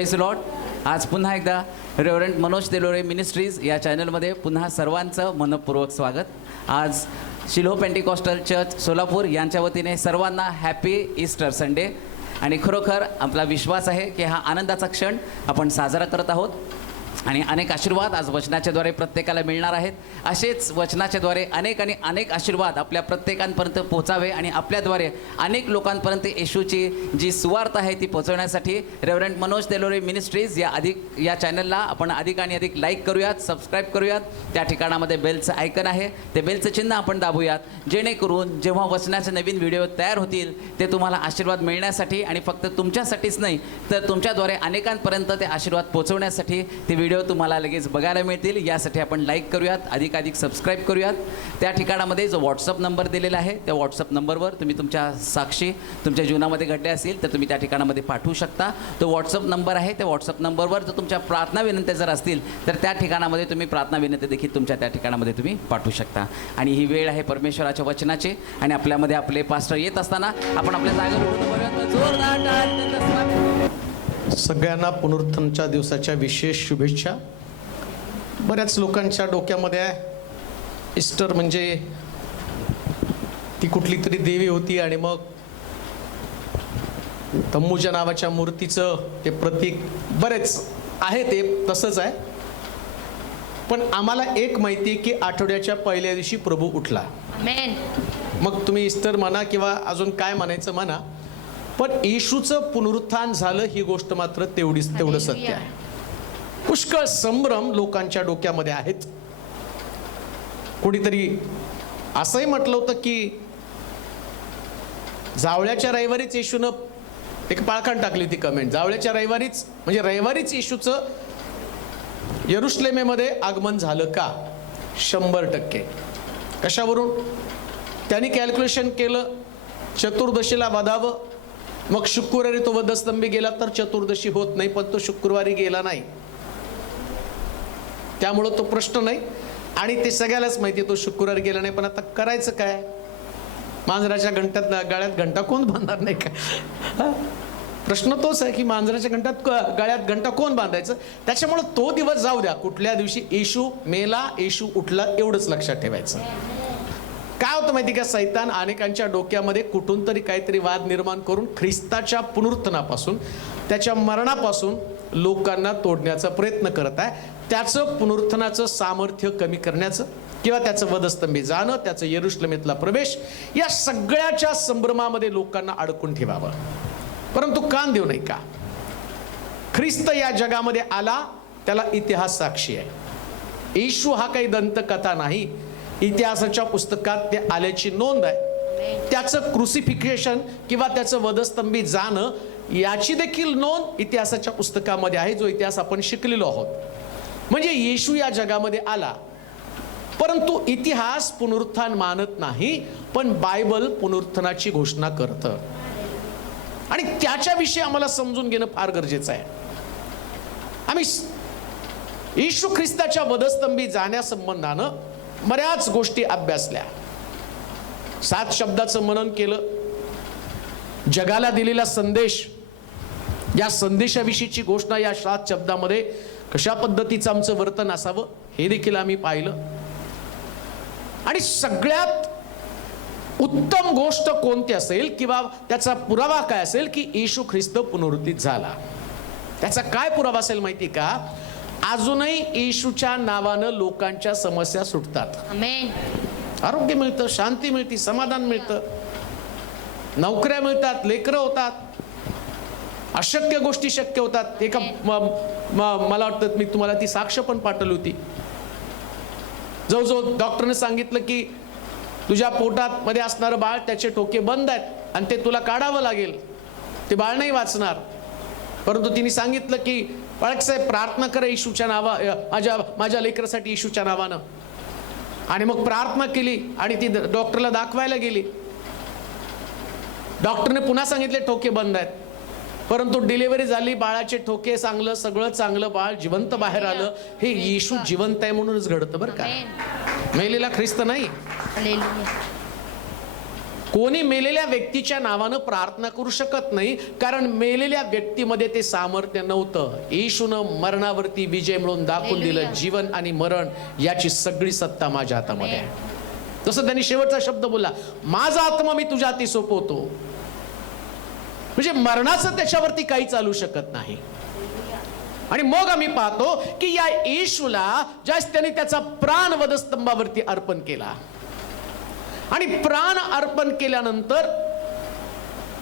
Praise Lord. आज पुन्हा एकदा रेव्हरंट मनोज तेलोरे मिनिस्ट्रीज या चॅनलमध्ये पुन्हा सर्वांचं मनपूर्वक स्वागत. आज शिल्हो पेंटिकॉस्टल चर्च सोलापूर यांच्या वतीने सर्वांना हॅपी ईस्टर संडे. आणि खरोखर आपला विश्वास आहे की हा आनंदाचा क्षण आपण साजरा करत आहोत आणि अनेक आशीर्वाद आज वचनाच्याद्वारे प्रत्येकाला मिळणार आहेत. असेच वचनाच्याद्वारे अनेक आणि अनेक आशीर्वाद आपल्या प्रत्येकांपर्यंत पोचावे आणि आपल्याद्वारे अनेक लोकांपर्यंत येशूची जी सुवार्थ आहे ती पोहोचवण्यासाठी रेव्हरंट मनोज तेलोरे मिनिस्ट्रीज या चॅनलला आपण अधिक आणि अधिक लाईक करूयात, सबस्क्राईब करूयात. त्या ठिकाणामध्ये बेलचं आयकन आहे, ते बेलचं चिन्ह आपण दाबूयात, जेणेकरून जेव्हा वचनाचे नवीन व्हिडिओ तयार होतील ते तुम्हाला आशीर्वाद मिळण्यासाठी आणि फक्त तुमच्यासाठीच नाही तर तुमच्याद्वारे अनेकांपर्यंत ते आशीर्वाद पोहोचवण्यासाठी ते व्हिडिओ तुम्हाला लगेच बघायला मिळतील. यासाठी आपण लाईक करूयात, अधिकाधिक सबस्क्राईब करूयात. त्या ठिकाणामध्ये जो व्हॉट्सअप नंबर दिलेला आहे त्या व्हॉट्सअप नंबरवर तुम्ही तुमच्या साक्षी तुमच्या जीवनामध्ये घडले असेल तर तुम्ही त्या ठिकाणामध्ये पाठवू शकता. तो व्हॉट्सअप नंबर आहे. त्या व्हॉट्सअप नंबरवर जर तुमच्या प्रार्थना विनंत्या जर असतील तर त्या ठिकाणामध्ये तुम्ही प्रार्थना विनंती देखील तुमच्या त्या ठिकाणामध्ये तुम्ही पाठवू शकता. आणि ही वेळ आहे परमेश्वराच्या वचनाची आणि आपल्यामध्ये आपले पास्टर येत असताना आपण आपल्या जागेवर जोरदार सगळ्यांना पुनरुत्थानाच्या दिवसाच्या विशेष शुभेच्छा. बऱ्याच लोकांच्या डोक्यामध्ये आहे ईस्टर म्हणजे ती कुठली तरी देवी होती आणि मग तम्मूच्या नावाच्या मूर्तीचं ते प्रतीक बरेच आहे, ते तसंच आहे. पण आम्हाला एक माहिती की आठवड्याच्या पहिल्या दिवशी प्रभू उठला. आमेन. मग तुम्ही ईस्टर म्हणा किंवा अजून काय म्हणायचं म्हणा, पण येशूचं पुनरुत्थान झालं ही गोष्ट मात्र तेवढं सत्य आहे. पुष्कळ संभ्रम लोकांच्या डोक्यामध्ये आहेत. कोणीतरी असंही म्हटलं होतं की जावळ्याच्या रविवारीच येशूनं एक पाळखाण टाकली होती कमेंट, जावळ्याच्या रविवारीच म्हणजे रविवारीच येशूचं यरुशलेमेमध्ये आगमन झालं का? 100%. कशावरून? त्यांनी कॅल्क्युलेशन केलं, चतुर्दशीला वधावं, मग शुक्रवारी तो वधस्तंभी गेला तर चतुर्दशी होत नाही, पण तो शुक्रवारी गेला नाही त्यामुळं तो प्रश्न नाही. आणि ते सगळ्यालाच माहिती तो शुक्रवारी गेला नाही, पण आता करायचं काय? मांजराच्या गळ्यात घंटा कोण बांधणार नाही का? प्रश्न तोच आहे की मांजराच्या गळ्यात घंटा कोण बांधायचं? त्याच्यामुळं तो दिवस जाऊ द्या, कुठल्या दिवशी येशू मेला, येशू उठला एवढंच लक्षात ठेवायचं. काय होतं माहिती का? सैतान अनेकांच्या डोक्यामध्ये कुठून तरी काहीतरी वाद निर्माण करून ख्रिस्ताच्या पुनरुत्थानापासून, त्याच्या मरणापासून लोकांना तोडण्याचा प्रयत्न करत आहे. त्याचं पुनरुत्थानाचं सामर्थ्य कमी करण्याचं किंवा त्याचं वधस्तंभी जाणं, त्याचं यरुशलेमेतला प्रवेश, या सगळ्याच्या संभ्रमामध्ये लोकांना अडकून ठेवावं. परंतु कान देऊ नये का? ख्रिस्त या जगामध्ये आला, त्याला इतिहास साक्षी आहे. येशू हा काही दंतकथा नाही, इतिहासाच्या पुस्तकात ते आल्याची नोंद आहे. त्याचं क्रुसिफिकेशन किंवा त्याचं वधस्तंभी जाणं याची देखील नोंद इतिहासाच्या पुस्तकामध्ये आहे, जो इतिहास आपण शिकलेलो आहोत. म्हणजे येशू या जगामध्ये आला, परंतु इतिहास पुनरुत्थान मानत नाही, पण बायबल पुनरुत्थानाची घोषणा करतं. आणि त्याच्याविषयी आम्हाला समजून घेणं फार गरजेचं आहे. आम्ही येशू ख्रिस्ताच्या वधस्तंभी जाण्यासंबंधानं बऱ्याच गोष्टी अभ्यासल्या, 7 शब्दाचं मनन केलं, जगाला दिलेला संदेश, या संदेशाविषयीची घोषणा या 7 शब्दामध्ये कशा पद्धतीचं आमचं वर्तन असावं हे देखील आम्ही पाहिलं. आणि सगळ्यात उत्तम गोष्ट कोणती असेल किंवा त्याचा पुरावा काय असेल की येशू ख्रिस्त पुनरुत्थित झाला. त्याचा काय पुरावा असेल माहिती का? अजूनही येशूच्या नावानं लोकांच्या समस्या सुटतात. आमेन. आरोग्य मिळतं, शांती मिळते, समाधान मिळतं, नोकऱ्या मिळतात, लेकरं होतात, अशक्य गोष्टी शक्य होतात. एका मला वाटतं मी तुम्हाला ती साक्ष पण पाठवली होती. जो डॉक्टरने सांगितलं की तुझ्या पोटात मध्ये असणारं बाळ, त्याचे ठोके बंद आहेत आणि ते तुला काढावं लागेल, ते बाळ नाही वाचणार. परंतु तिने सांगितलं की बाळकसाहेब प्रार्थना करा येशूच्या माझ्या लेकरासाठी येशूच्या नावानं. आणि मग प्रार्थना केली आणि ती डॉक्टरला दाखवायला गेली. डॉक्टरने पुन्हा सांगितले ठोके बंद आहेत, परंतु डिलिव्हरी झाली, बाळाचे ठोके चांगलं, सगळं चांगलं, बाळ जिवंत बाहेर आलं. हे येशू जिवंत आहे म्हणूनच घडतं बरं का, मेलेला ख्रिस्त नाही. कोणी मेलेल्या व्यक्तीच्या नावानं प्रार्थना करू शकत नाही, कारण मेलेल्या व्यक्तीमध्ये ते सामर्थ्य नव्हतं. येशूनं मरणावरती विजय मिळवून दाखवून दिलं, जीवन आणि मरण याची सगळी सत्ता माझ्या हातामध्ये आहे. तसं त्यांनी शेवटचा शब्द बोलला, माझा आत्मा मी तुझ्या हाती सोपवतो. म्हणजे मरणाचं त्याच्यावरती काही चालू शकत नाही. आणि मग आम्ही पाहतो की या येशूला ज्यास त्यांनी त्याचा प्राण वधस्तंभावरती अर्पण केला, आणि प्राण अर्पण केल्यानंतर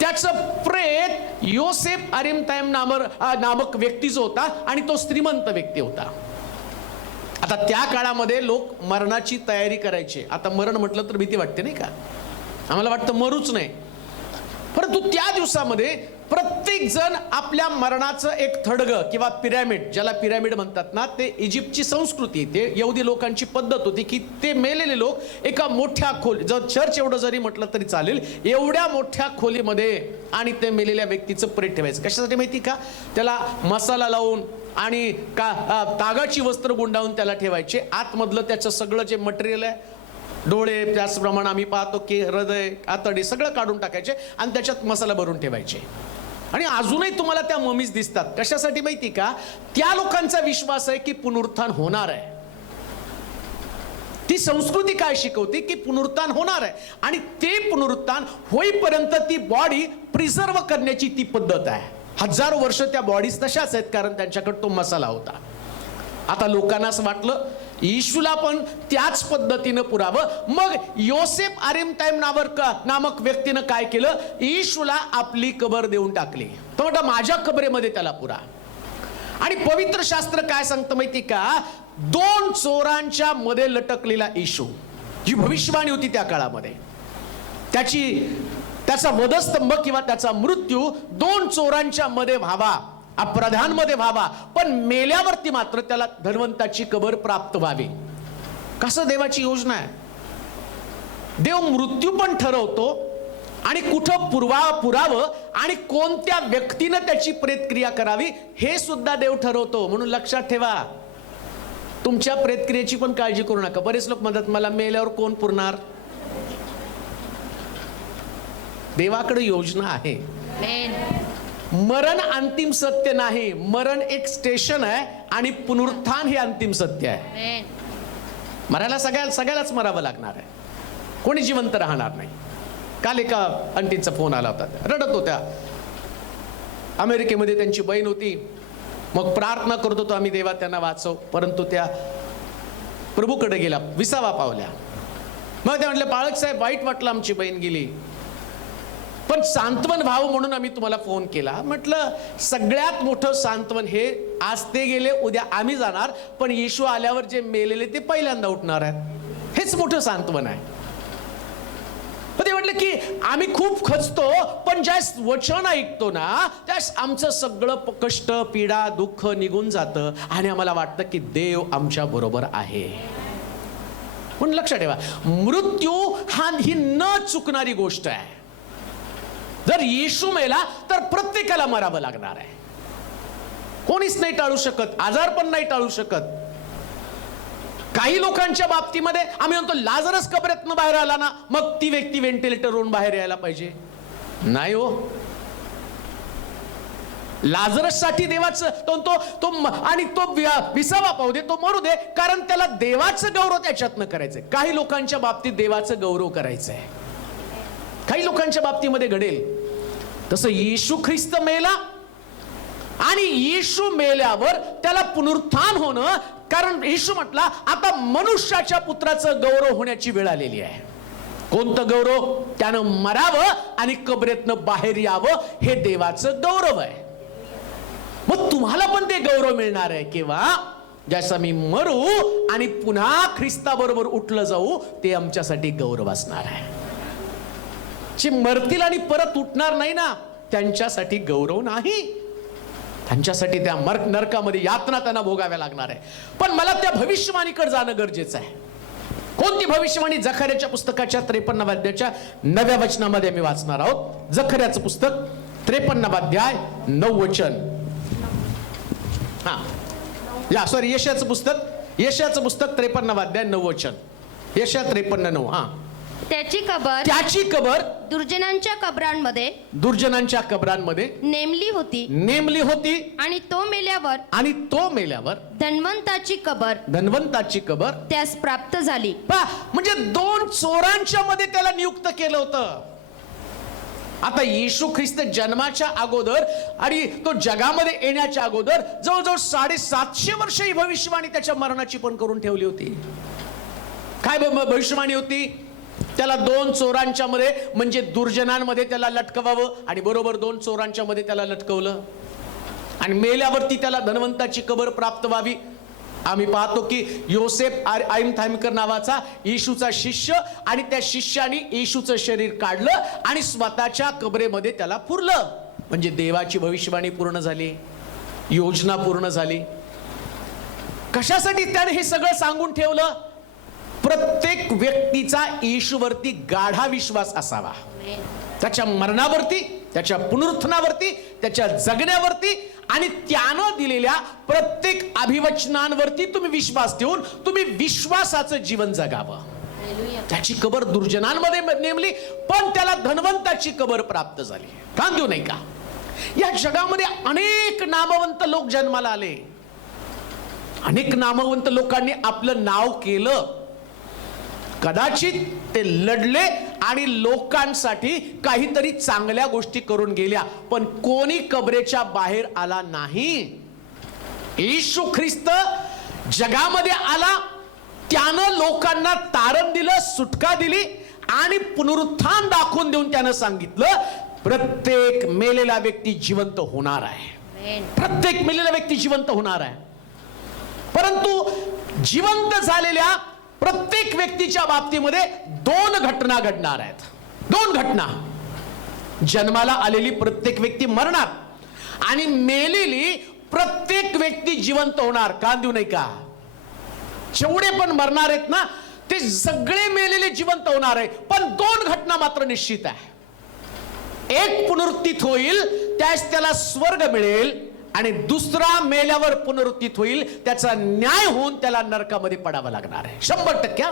त्याचं प्रेत योसेफ अरिमथायम नामक व्यक्ती जो होता, आणि तो श्रीमंत व्यक्ती होता. आता त्या काळामध्ये लोक मरणाची तयारी करायचे. आता मरण म्हटलं तर भीती वाटते नाही का, आम्हाला वाटतं मरूच नाही. परंतु त्या दिवसामध्ये प्रत्येक जण आपल्या मरणाचं एक थडगं किंवा पिरॅमिड, ज्याला पिरॅमिड म्हणतात ना, ते इजिप्तची संस्कृती, ते यहुदी लोकांची पद्धत होती की ते मेलेले लोक एका मोठ्या जर चर्च एवढं जरी म्हटलं तरी चालेल, एवढ्या मोठ्या खोलीमध्ये आणि ते मेलेल्या व्यक्तीचं प्रेत ठेवायचं. कशासाठी माहिती का? त्याला मसाला लावून आणि तागाची वस्त्र गुंडाळून त्याला ठेवायचे. आतमधलं त्याचं सगळं जे मटेरियल आहे, डोळे, त्याचप्रमाणे आम्ही पाहतो की हृदय, आतडे सगळं काढून टाकायचे आणि त्याच्यात मसाला भरून ठेवायचे. आणि अजूनही तुम्हाला त्या ममीज दिसतात. कशासाठी माहिती का? त्या लोकांचा विश्वास आहे की पुनरुत्थान होणार आहे. ती संस्कृती काय शिकवते की पुनरुत्थान होणार आहे, आणि ते पुनरुत्थान होईपर्यंत ती बॉडी प्रिझर्व करण्याची ती पद्धत आहे. हजारो वर्ष त्या बॉडीज तशाच आहेत, कारण त्यांच्याकडे तो मसाला होता. आता लोकांना असं वाटलं येशूला पण त्याच पद्धतीनं पुरावं. मग योसेफ अरिमथायम नामक व्यक्तीनं काय केलं? येशूला आपली कबर देऊन टाकली. तो म्हटलं माझ्या कबरेमध्ये त्याला पुरा. आणि पवित्र शास्त्र काय सांगतं माहिती का? 2 चोरांच्या मध्ये लटकलेला येशू, जी भविष्यवाणी होती त्या काळामध्ये, त्याचा वधस्तंभ किंवा त्याचा मृत्यू 2 चोरांच्या मध्ये व्हावा, अपराधांमध्ये व्हावा, पण मेल्यावरती मात्र त्याला धन्वंताची कबर प्राप्त व्हावी. कसं देवाची योजना आहे. देव मृत्यू पण ठरवतो, आणि कुठं पुरावं आणि कोणत्या व्यक्तीनं त्याची प्रेतक्रिया करावी हे सुद्धा देव ठरवतो. म्हणून लक्षात ठेवा, तुमच्या प्रेतक्रियेची पण काळजी करू नका. बरेच लोक म्हणतात मला मेल्यावर कोण पुरणार. देवाकडे योजना आहे. मरण अंतिम सत्य नाही, मरण एक स्टेशन आहे, आणि पुनरुत्थान हे अंतिम सत्य आहे. मरायला सगळ्यालाच मरावं लागणार आहे, कोणी जिवंत राहणार नाही. काल एका आंटीचा फोन आला होता, रडत होत्या. अमेरिकेमध्ये त्यांची बहीण होती. मग प्रार्थना करत होतो आम्ही, देवा त्यांना वाचव. परंतु त्या प्रभूकडे गेल्या, विसावा पावल्या. मग त्या म्हटल्या, बाळक साहेब वाईट वाटलं, आमची बहीण गेली, पण सांत्वन व्हावं म्हणून आम्ही तुम्हाला फोन केला. म्हटलं सगळ्यात मोठं सांत्वन हे, आज ते गेले उद्या आम्ही जाणार, पण येशू आल्यावर जे मेलेले ते पहिल्यांदा उठणार आहेत. हेच मोठं सांत्वन आहे. ते म्हटलं की आम्ही खूप खचतो, पण ज्यास वचन ऐकतो ना त्यास आमचं सगळं कष्ट, पीडा, दुःख निघून जातं, आणि आम्हाला वाटतं की देव आमच्या बरोबर आहे. म्हणून लक्षात ठेवा, मृत्यू ही न चुकणारी गोष्ट आहे. जर येशू मेला तर प्रत्येकाला मरावं लागणार आहे. कोणीच नाही टाळू शकत, आजार पण नाही टाळू शकत. काही लोकांच्या बाबतीमध्ये आम्ही म्हणतो लाजरस कबरेतनं बाहेर आला ना, मग ती व्यक्ती व्हेंटिलेटरवरून बाहेर यायला पाहिजे. नाही हो, लाजरस साठी देवाचं तो आणि तो विसावा पाहू दे, तो मरू दे, कारण त्याला देवाचं गौरव त्याच्यातनं करायचंय. काही लोकांच्या बाबतीत देवाचं गौरव करायचंय, काही लोकांच्या बाबतीमध्ये घडेल. तसं येशू ख्रिस्त मेला, आणि येशू मेल्यावर त्याला पुनरुत्थान होणं, कारण येशू म्हटला आता मनुष्याच्या पुत्राचं गौरव होण्याची वेळ आलेली आहे. कोणतं गौरव? त्यानं मरावं आणि कबरेतनं बाहेर यावं, हे देवाचं गौरव आहे. मग तुम्हाला पण ते गौरव मिळणार आहे केव्हा? जसं मी मरू आणि पुन्हा ख्रिस्ताबरोबर उठलं जाऊ, ते आमच्यासाठी गौरव असणार आहे. जे मरतील आणि परत उठणार नाही ना, त्यांच्यासाठी गौरव नाही. त्यांच्यासाठी त्या नरकामध्ये यातना त्यांना भोगाव्या लागणार आहे. पण मला त्या भविष्यवाणीकडे जाणं गरजेचं आहे. कोणती भविष्यवाणी? जखर्याच्या पुस्तकाच्या 53 अध्यायाच्या 9व्या वचनामध्ये मी वाचणार आहोत. जखर्याचं पुस्तक 53 अध्याय 9 वचन. यशाचं पुस्तक 53 अध्याय 9 वचन. यशा 53:9. त्याची कबर त्याची कबर दुर्जनांच्या कबरांमध्ये दुर्जनांच्या कबरांमध्ये नेमली होती नेमली होती आणि तो मेल्यावर धन्वंताची कबर धन्वंताची कबर त्यास प्राप्त झाली. म्हणजे 2 चोरांच्या मध्ये त्याला नियुक्त केलं होतं. आता येशू ख्रिस्त जन्माच्या अगोदर आणि तो जगामध्ये येण्याच्या अगोदर जवळजवळ 750 वर्ष ही भविष्यवाणी त्याच्या मरणाची पण करून ठेवली होती. काय भविष्यवाणी होती? त्याला 2 चोरांच्या मध्ये म्हणजे दुर्जनांमध्ये त्याला लटकवावं आणि बरोबर 2 चोरांच्या मध्ये त्याला लटकवलं आणि मेल्यावरती त्याला धन्वंताची कबर प्राप्त व्हावी. आम्ही पाहतो की योसेफ आरिमथाईमकर नावाचा येशूचा शिष्य आणि त्या शिष्याने येशूचं शरीर काढलं आणि स्वतःच्या कबरेमध्ये त्याला पुरलं. म्हणजे देवाची भविष्यवाणी पूर्ण झाली, योजना पूर्ण झाली. कशासाठी त्याने हे सगळं सांगून ठेवलं? प्रत्येक व्यक्तीचा येशूवरती गाढा विश्वास असावा. त्याच्या मरणावरती, त्याच्या पुनरुत्थानावरती, त्याच्या जगण्यावरती आणि त्यानं दिलेल्या प्रत्येक अभिवचनांवरती तुम्ही विश्वास ठेवून तुम्ही विश्वासाचं जीवन जगावं. त्याची कबर दुर्जनांमध्ये नेमली पण त्याला धन्वंताची कबर प्राप्त झाली. का देऊ नाही का? या जगामध्ये अनेक नामवंत लोक जन्माला आले. अनेक नामवंत लोकांनी आपलं नाव केलं. कदाचित ते लढले आणि लोकांसाठी काहीतरी चांगल्या गोष्टी करून गेल्या पण कोणी कबरेच्या बाहेर आला नाही. येशू ख्रिस्त जगामध्ये आला, त्यानं लोकांना तारण दिलं, सुटका दिली आणि पुनरुत्थान दाखवून देऊन त्यानं सांगितलं प्रत्येक मेलेला व्यक्ती जिवंत होणार आहे. प्रत्येक मेलेला व्यक्ती जिवंत होणार आहे. परंतु जिवंत झालेल्या प्रत्येक व्यक्तीच्या बाबतीमध्ये 2 घटना घडणार आहेत. 2 घटना. जन्माला आलेली प्रत्येक व्यक्ती मरणार आणि मेलेली प्रत्येक व्यक्ती जिवंत होणार. का देऊ नाही का? जेवढे पण मरणार आहेत ना ते सगळे मेलेले जिवंत होणार आहे. पण 2 घटना मात्र निश्चित आहे. एक पुनरुत्थित होईल त्यास त्याला स्वर्ग मिळेल आणि दुसरा मेल्यावर पुनरुत्थित होईल त्याचा न्याय होऊन त्याला नरकामध्ये पडावं लागणार आहे. 100%.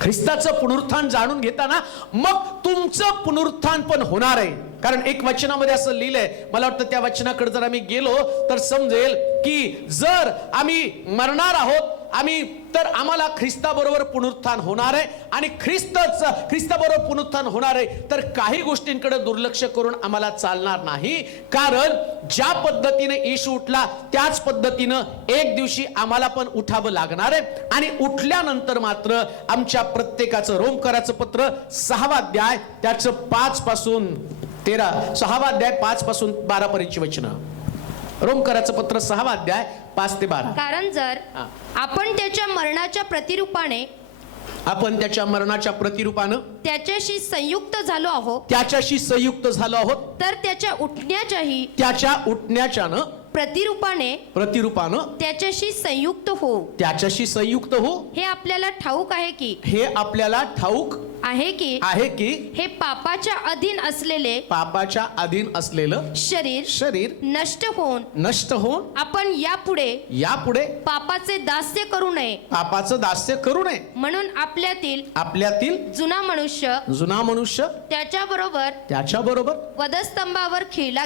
ख्रिस्ताचं पुनरुत्थान जाणून घेताना मग तुमचं पुनरुत्थान पण होणार आहे. कारण एक वचनामध्ये असं लिहिलंय, मला वाटतं त्या वचनाकडे जर आम्ही गेलो तर समजेल की जर आम्ही मरणार आहोत आम्ही तर आम्हाला ख्रिस्ताबरोबर पुनरुत्थान होणार आहे आणि ख्रिस्ताबरोबर पुनरुत्थान होणार आहे तर काही गोष्टींकडे दुर्लक्ष करून आम्हाला चालणार नाही. कारण ज्या पद्धतीने येशू उठला त्याच पद्धतीनं एक दिवशी आम्हाला पण उठावं लागणार आहे आणि उठल्यानंतर मात्र आमच्या प्रत्येकाचं रोमकराचं पत्र 6वा अध्याय त्याचं 5 पासून 13 6वा अध्याय 5 पासून 12 पर्यंतची वचनं. रोमकराचं पत्र 6वा अध्याय 5 ते 12. कारण जर आपण त्याच्या मरणाच्या प्रतिरूपानं त्याच्याशी संयुक्त झालो आहोत तर त्याच्या उठण्याच्यानं प्रतिरूपानं त्याच्याशी संयुक्त हो. हे आपल्याला ठाऊक आहे की हे पापाच्या अधीन असलेलं शरीर नष्ट होऊन आपण यापुढे पापाचे दास्य करू नये म्हणून आपल्यातील जुना मनुष्य त्याच्याबरोबर वधस्तंभावर खिळला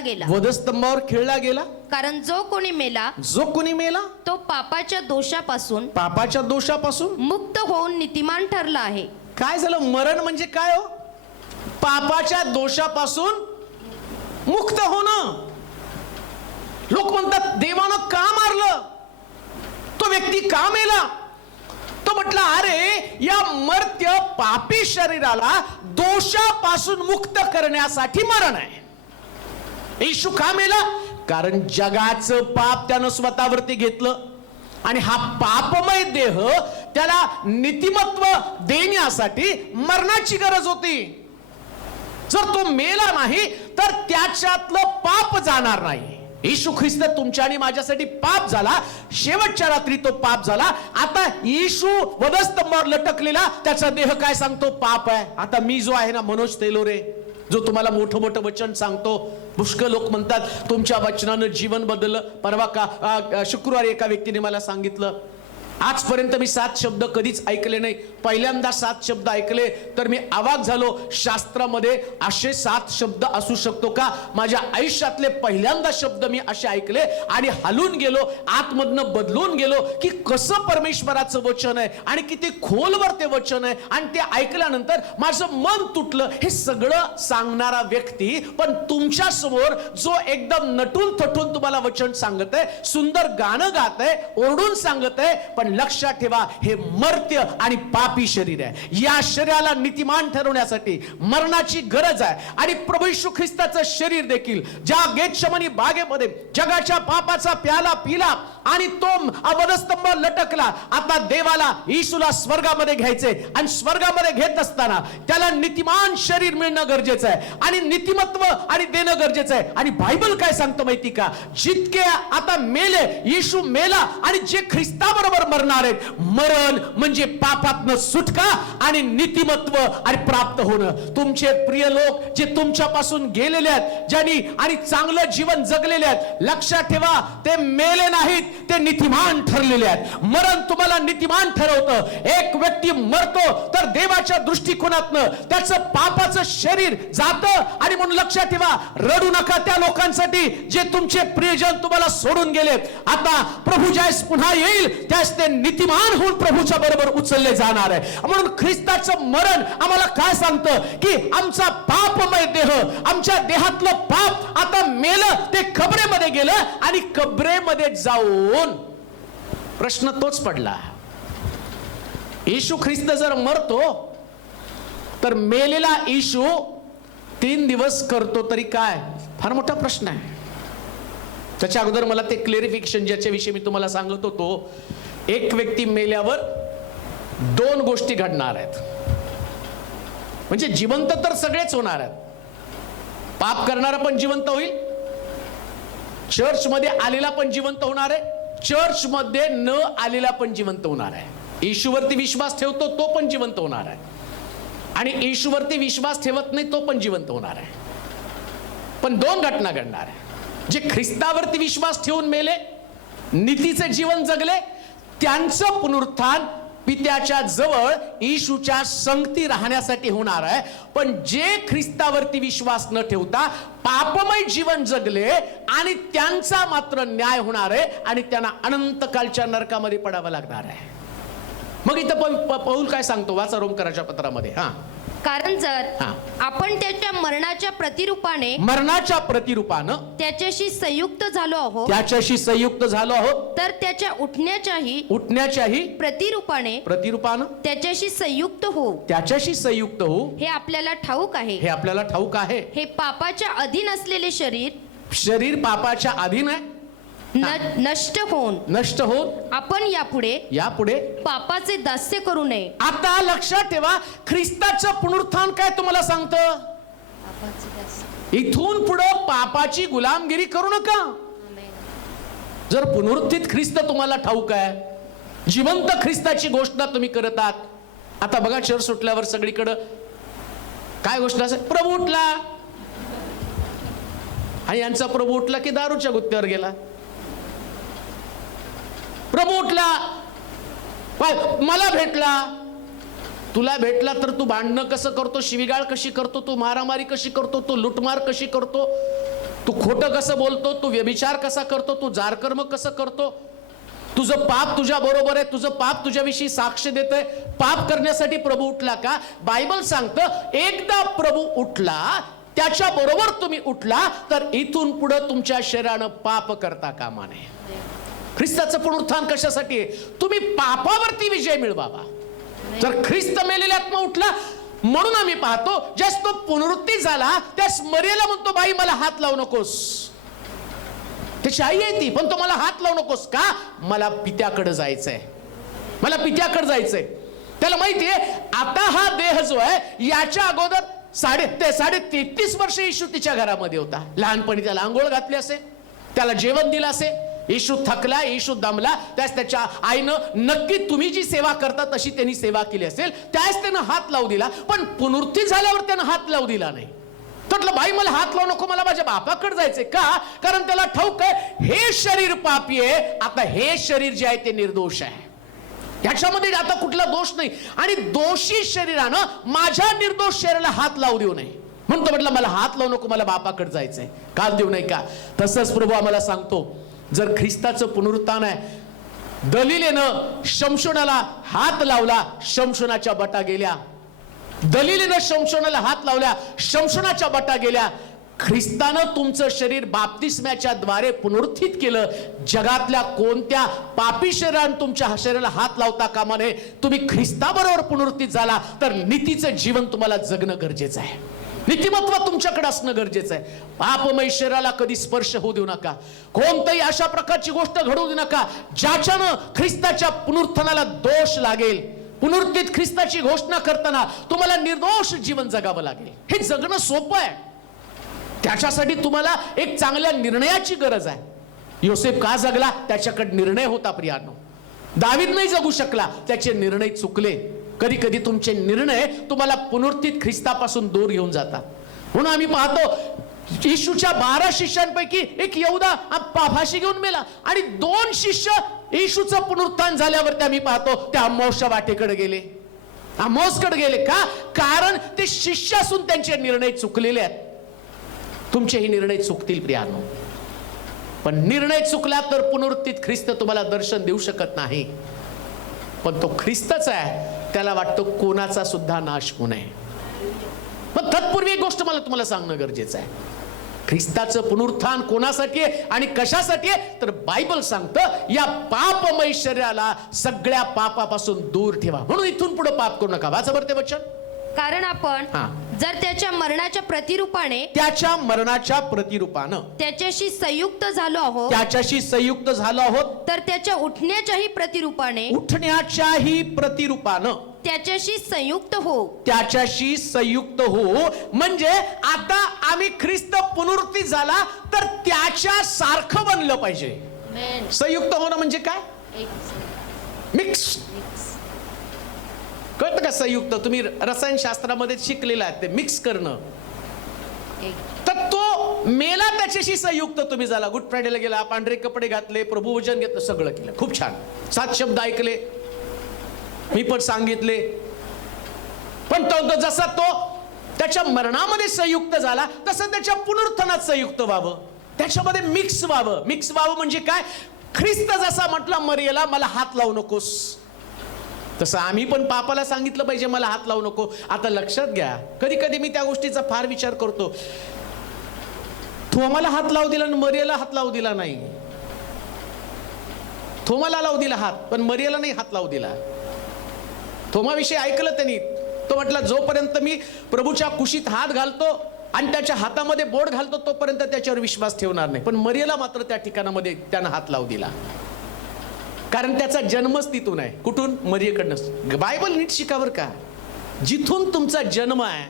गेला. कारण जो कोणी मेला तो पापाच्या दोषापासून मुक्त होऊन नीतिमान ठरला आहे. काय झालं? मरण म्हणजे काय हो? पापाच्या दोषापासून मुक्त होणं. लोक म्हणतात देवानं का मारलं? तो व्यक्ती का मेला? तो म्हटला अरे या मर्त्य पापी शरीराला दोषापासून मुक्त करण्यासाठी मरण आहे. येशू का मेला? कारण जगाचं पाप त्यानं स्वतःवरती घेतलं आणि हा पापमय देह त्याला नीतिमत्व देण्यासाठी मरणाची गरज होती. जर तो मेला नाही तर त्याच्यातलं पाप जाणार नाही. येशू ख्रिस्त तुमच्या आणि माझ्यासाठी पाप झाला. शेवटच्या रात्री तो पाप झाला. आता येशू वधस्तंभावर लटकलेला त्याचा देह काय सांगतो? पाप आहे. आता मी जो आहे ना मनोज तेलोरे जो तुम्हाला मोठं मोठं वचन सांगतो, पुष्कळ लोक म्हणतात तुमच्या वचनानं जीवन बदललं. परवा शुक्रवारी एका व्यक्तीने मला सांगितलं आजपर्यंत मी 7 शब्द कधीच ऐकले नाही, पहिल्यांदा 7 शब्द ऐकले तर मी अवाक झालो. शास्त्रामध्ये असे 7 शब्द असू शकतो का? माझ्या आयुष्यातले पहिल्यांदा शब्द मी असे ऐकले आणि हलून गेलो, आतमधनं बदलून गेलो की कसं परमेश्वराचं वचन आहे आणि किती खोलवर ते वचन आहे. आणि ते ऐकल्यानंतर माझं मन तुटलं. हे सगळं सांगणारा व्यक्ती पण तुमच्या समोर जो एकदम नटून थटून तुम्हाला वचन सांगत आहे, सुंदर गाणं गात आहे, ओरडून सांगत आहे, पण लक्षात ठेवा हे मर्त्य आणि पापी शरीर आहे. या शरीराला नीतिमान ठरवण्यासाठी मरणाची गरज आहे. आणि प्रभू येशू ख्रिस्ताचं शरीर देखील ज्या गेतशमनी बागेमध्ये जगाच्या पापाचा प्याला पिला आणि तो वधस्तंभ लटकला, आता देवाला येशूला स्वर्गामध्ये घ्यायचे आणि स्वर्गामध्ये घेत असताना त्याला नीतिमान शरीर मिळणं गरजेचं आहे आणि नीतिमत्व आणि देणं गरजेचं आहे. आणि बायबल काय सांगतो माहिती का? जितके आता मेले, येशू मेला आणि जे ख्रिस्ताबरोबर मरणार आहेत, मरण म्हणजे पापातनं सुटका आणि नीतिमत्व आणि प्राप्त होणं. तुमचे प्रिय लोक जे तुमच्यापासून गेलेले आहेत, ज्यांनी आणि चांगलं जीवन जगलेले आहेत, लक्षात ठेवा ते मेले नाहीत, ते नीतिमान ठरलेले आहेत. मरण तुम्हाला नीतिमान ठरवतं. एक व्यक्ती मरतो तर देवाच्या दृष्टिकोनातनं त्याचं पापाचं शरीर जातं. आणि म्हणून लक्षात ठेवा, रडू नका त्या लोकांसाठी जे तुमचे प्रियजन तुम्हाला सोडून गेले. आता प्रभू ज्यास पुन्हा येईल त्यास ते नीतिमान होऊन प्रभूच्या बरोबर उचलले जाणार आहे. म्हणून ख्रिस्ताचं मरण आम्हाला काय सांगतं की आमचा पापमय देह, आमच्या देहातलं पाप आता मेलं, ते कबरेमध्ये गेलं आणि कबरेमध्ये जाऊन प्रश्न तोच पडला, येशू ख्रिस्त जर मरतो तर मेलेला येशू 3 दिवस करतो तरी काय? फार मोठा प्रश्न आहे. त्याच्या अगोदर मला ते क्लेरिफिकेशन ज्याच्याविषयी मी तुम्हाला सांगत होतो, एक व्यक्ती मेल्यावर 2 गोष्टी घडणार आहेत. म्हणजे जिवंत तर सगळेच होणार आहेत. पाप करणारा पण जिवंत होईल, चर्च मध्ये आलेला पण जिवंत होणार आहे, चर्च मध्ये न आलेला पण जिवंत होणार आहे. येशूवरती विश्वास ठेवतो तो पण जिवंत होणार आहे आणि येशूवरती विश्वास ठेवत नाही तो पण जिवंत होणार आहे. पण 2 घटना घडणार आहे. जे ख्रिस्तावरती विश्वास ठेवून मेले, नीतीचे जीवन जगले, त्यांचं पुनरुत्थान पित्याच्या जवळ येशूच्या संगती राहण्यासाठी होणार आहे. पण जे ख्रिस्तावरती विश्वास न ठेवता पापमय जीवन जगले आणि त्यांचा मात्र न्याय होणार आहे आणि त्यांना अनंत कालच्या नरकामध्ये पडावं लागणार आहे. मग इथं पौल काय सांगतो? वाचा रोमकराच्या पत्रामध्ये. कारण जर आपण त्याच्या मरणाच्या प्रतिरूपानं त्याच्याशी संयुक्त झालो आहोत, तर त्याच्या उठण्याच्याही प्रतिरूपाने त्याच्याशी संयुक्त होऊ हे आपल्याला ठाऊक आहे. हे पापाच्या अधीन असलेले शरीर पापाच्या अधीन आहे, नष्ट होऊन आपण यापुढे पापाचे दास्य करू नये. आता लक्षात ठेवा, ख्रिस्ताचं पुनरुत्थान काय तुम्हाला सांगतं? इथून पुढे पापाची गुलामगिरी करू नका. जर पुनरुत्थित ख्रिस्त तुम्हाला ठाऊक आहे, जिवंत ख्रिस्ताची घोषणा तुम्ही करत आहात. आता बघा, चर्च सुटल्यावर सगळीकडे काय घोषणा असेल? प्रभू उठला. आणि यांचा प्रभू उठला की दारूच्या गुत्त्यावर गेला. प्रभू उठला, मला भेटला. तुला भेटला तर तू भांडणं कसं करतो, शिवीगाळ कशी करतो, तू मारामारी कशी करतो, तू लुटमार कशी करतो, तू खोटं कसं बोलतो, तू व्यभिचार कसा करतो, तू जारकर्म कसं करतो, तुझं पाप तुझ्या बरोबर आहे, तुझं पाप तुझ्याविषयी साक्ष देतंय. पाप करण्यासाठी प्रभू उठला का? बायबल सांगतं, एकदा प्रभू उठला, त्याच्या बरोबर तुम्ही उठला तर इथून पुढे तुमच्या शरीरानं पाप करता कामा नये. ख्रिस्ताचं पुनरुत्थान कशासाठी आहे? तुम्ही पापावरती विजय मिळवावा. जर ख्रिस्त मेलेल्यात उठला, म्हणून आम्ही पाहतो ज्यास तो पुनरुत्थी झाला त्यास मरियेला म्हणतो, बाई मला हात लावू नकोस. त्याची आई आहे ती, पण तो मला हात लावू नकोस का? मला पित्याकडे जायचंय, मला पित्याकडे जायचंय. त्याला माहितीये आता हा देह जो आहे, याच्या अगोदर 33.5 वर्ष येशू तिच्या घरामध्ये होता. लहानपणी त्याला आंघोळ घातली असे, त्याला जेवण दिलं असे. येशू थकला, येशू दमला, त्यास त्याच्या आईनं नक्की तुम्ही जी सेवा करता तशी त्यांनी सेवा केली असेल, त्यास त्यानं हात लावू दिला. पण पुनरुत्थी झाल्यावर त्यानं हात लावू दिला नाही. म्हटलं, बाई मला हात लावू नको, मला माझ्या बापाकडे जायचंय. का? कारण त्याला ठाऊक आहे हे शरीर पापी आहे, आता हे शरीर जे आहे ते निर्दोष आहे. ह्याच्यामध्ये आता कुठला दोष नाही. आणि दोषी शरीरानं माझ्या निर्दोष शरीराला हात लावू देऊ नये म्हणतो. म्हटलं मला हात लावू नको, मला बापाकडे जायचंय. काल देऊ नये का? तसंच प्रभू आम्हाला सांगतो, जर ख्रिस्ताचं पुनरुत्थान आहे, दलिलेनं शमशोनाला हात लावला, शमशोनाच्या बटा गेल्या. दलिलेनं शमशोनाला हात लावल्या, शमशोनाच्या बटा गेल्या. ख्रिस्तानं तुमचं शरीर बाप्तिस्म्याच्या द्वारे पुनरुत्थित केलं. जगातल्या कोणत्या पापी शरीरानं तुमच्या शरीराला हात लावता कामा नये. तुम्ही ख्रिस्ताबरोबर पुनरुत्थित झाला तर नीतीचं जीवन तुम्हाला जगणं गरजेचं आहे. नीतिमत्व तुमच्याकडे असणं गरजेचं आहे. पापमय शरीराला कधी स्पर्श होऊ देऊ नका. कोणत्याही अशा प्रकारची गोष्ट घडवू देऊ नका ज्याच्यानं ख्रिस्ताच्या पुनरुत्थानाला दोष लागेल. पुनरुत्थित ख्रिस्ताची घोषणा करताना तुम्हाला निर्दोष जीवन जगावं लागेल. हे जगणं सोपं आहे. त्याच्यासाठी तुम्हाला एक चांगल्या निर्णयाची गरज आहे. योसेफ का जगला? त्याच्याकडे निर्णय होता प्रियानो. दावीद नाही जगू शकला, त्याचे निर्णय चुकले. कधी कधी तुमचे निर्णय तुम्हाला पुनरुत्थित ख्रिस्तापासून दूर घेऊन जातात. म्हणून आम्ही पाहतो येशूच्या 12 शिष्यांपैकी एक यहुदा फाशी घेऊन मेला. आणि 2 शिष्य येशूचं पुनरुत्थान झाल्यावर आम्ही पाहतो त्या अम्मोसच्या वाटेकडे गेले. अम्मोसकडे गेले का? कारण ते शिष्य असून त्यांचे निर्णय चुकलेले आहेत. तुमचेही निर्णय चुकतील प्रियानो, पण निर्णय चुकला तर पुनरुत्थित ख्रिस्त तुम्हाला दर्शन देऊ शकत नाही. पण तो ख्रिस्तच आहे, त्याला वाटतं कोणाचा सुद्धा नाश होऊ नये. पण तत्पूर्वी एक गोष्ट मला तुम्हाला सांगणं गरजेचं आहे. ख्रिस्ताचं पुनरुत्थान कोणासाठी आहे आणि कशासाठी आहे? तर बायबल सांगतं या पापमय शरीराला सगळ्या पापापासून दूर ठेवा. म्हणून इथून पुढे पाप करू नका. वाचा बरं ते वचन. कारण आपण जर त्याच्या मरणाच्या प्रतिरूपाने त्याच्याशी संयुक्त झालो आहोत, तर त्याच्या उठण्याच्याही प्रतिरूपाने त्याच्याशी संयुक्त हो. म्हणजे आता आम्ही ख्रिस्त पुनरुत्थित झाला तर त्याच्या सारखं बनलं पाहिजे. संयुक्त होणं म्हणजे काय? मिक्स. कळतं का? संयुक्त तुम्ही रसायनशास्त्रामध्ये शिकलेला आहे, ते मिक्स करणं. तर तो मेला त्याच्याशी संयुक्त तुम्ही झाला. गुड फ्रायडेला गेला, पांढरे कपडे घातले, प्रभू वचन घेतलं, सगळं केलं. खूप छान. 7 शब्द ऐकले, मी पण सांगितले. पण तो जसा तो त्याच्या मरणामध्ये संयुक्त झाला तसं त्याच्या पुनरुत्थानात संयुक्त व्हावं, त्याच्यामध्ये मिक्स व्हावं. मिक्स व्हावं म्हणजे काय? ख्रिस्त जसा म्हटला मरियला मला हात लावू नकोस, तसं आम्ही पण पापाला सांगितलं पाहिजे मला हात लावू नको. आता लक्षात घ्या, कधी कधी मी त्या गोष्टीचा फार विचार करतो. थोमाला हात लावू दिला आणि मरियला हात लावू दिला नाही. थोमाला लावू दिला हात, पण मरियला नाही हात लावू दिला. थोमाविषयी ऐकलं त्यांनी. तो म्हटला जोपर्यंत मी प्रभूच्या कुशीत हात घालतो आणि त्याच्या हातामध्ये बोट घालतो तोपर्यंत त्याच्यावर विश्वास ठेवणार नाही. पण मरियला मात्र त्या ठिकाणामध्ये त्यानं हात लावू दिला, कारण त्याचा जन्मच तिथून आहे. कुठून? मरियेकडनं. बायबल नीट शिकावर का? जिथून तुमचा जन्म आहे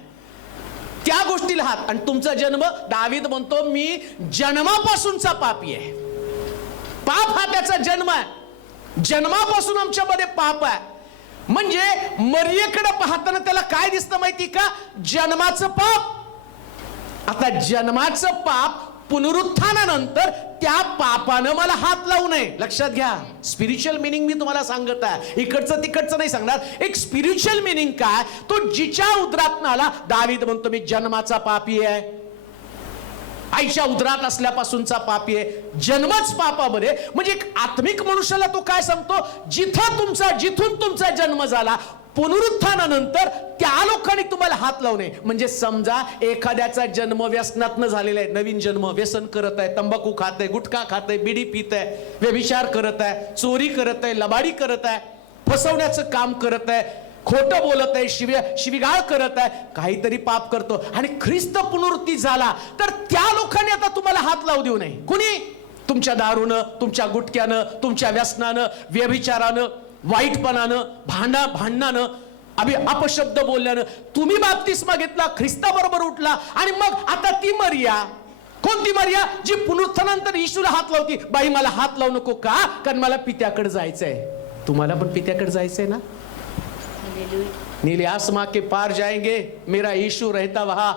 त्या गोष्टीला हात. आणि तुमचा जन्म, दावीद म्हणतो मी जन्मापासूनचा पापी आहे. पाप हा त्याचा जन्म आहे. जन्मापासून आमच्यामध्ये पाप आहे. म्हणजे मरियेकडे पाहताना त्याला काय दिसतं माहिती का? जन्माचं पाप. आता जन्माचं पाप पुनरुत्थानानंतर त्या पापानं मला हात लावू नये. लक्षात घ्या, स्पिरिच्युअल मिनिंग मी तुम्हाला सांगत आहे, इकडचं तिकडचं नाही सांगणार. एक स्पिरिच्युअल मिनिंग काय? तो जिच्या उदरात आला, दावीद म्हणतो मी जन्माचा पापी आहे, आईच्या उदरात असल्यापासूनचा पापी आहे. जन्मच पापामध्ये. म्हणजे एक आत्मिक मनुष्याला तो काय सांगतो? जिथून तुमचा जन्म झाला, पुनरुत्थानानंतर त्या लोकांनी तुम्हाला हात लावू नये. म्हणजे समजा एखाद्याचा जन्म व्यसनातनं झालेला आहे, नवीन जन्म, व्यसन करत आहे, तंबाखू खात आहे, गुटखा खात आहे, बिडी पित आहे, व्यभिचार करत आहे, चोरी करत आहे, लबाडी करत आहे, फसवण्याचं काम करत आहे, खोटं बोलत आहे, शिवीगाळ करत आहे, काहीतरी पाप करतो. आणि ख्रिस्त पुनरुत्थित झाला तर त्या लोकांनी आता तुम्हाला हात लावू देऊ नये. कुणी? तुमच्या दारूनं, तुमच्या गुटक्यानं, तुमच्या व्यसनानं, व्यभिचारानं, वाईटपणानं, भांडणानं, अपशब्द बोलल्यानं तुम्ही बाप्तिस्मा घेतला, ख्रिस्ताबरोबर उठला. आणि मग आता ती मरिया, कोणती मरिया? जी पुनरुत्थानानंतर येशूला हात लावती. बाई मला हात लावू नको का? कारण मला पित्याकडे जायचंय. तुम्हाला पण पित्याकडे जायचंय ना? नीले आसमां के पार जाएंगे, मेरा यीशु रहता वहां.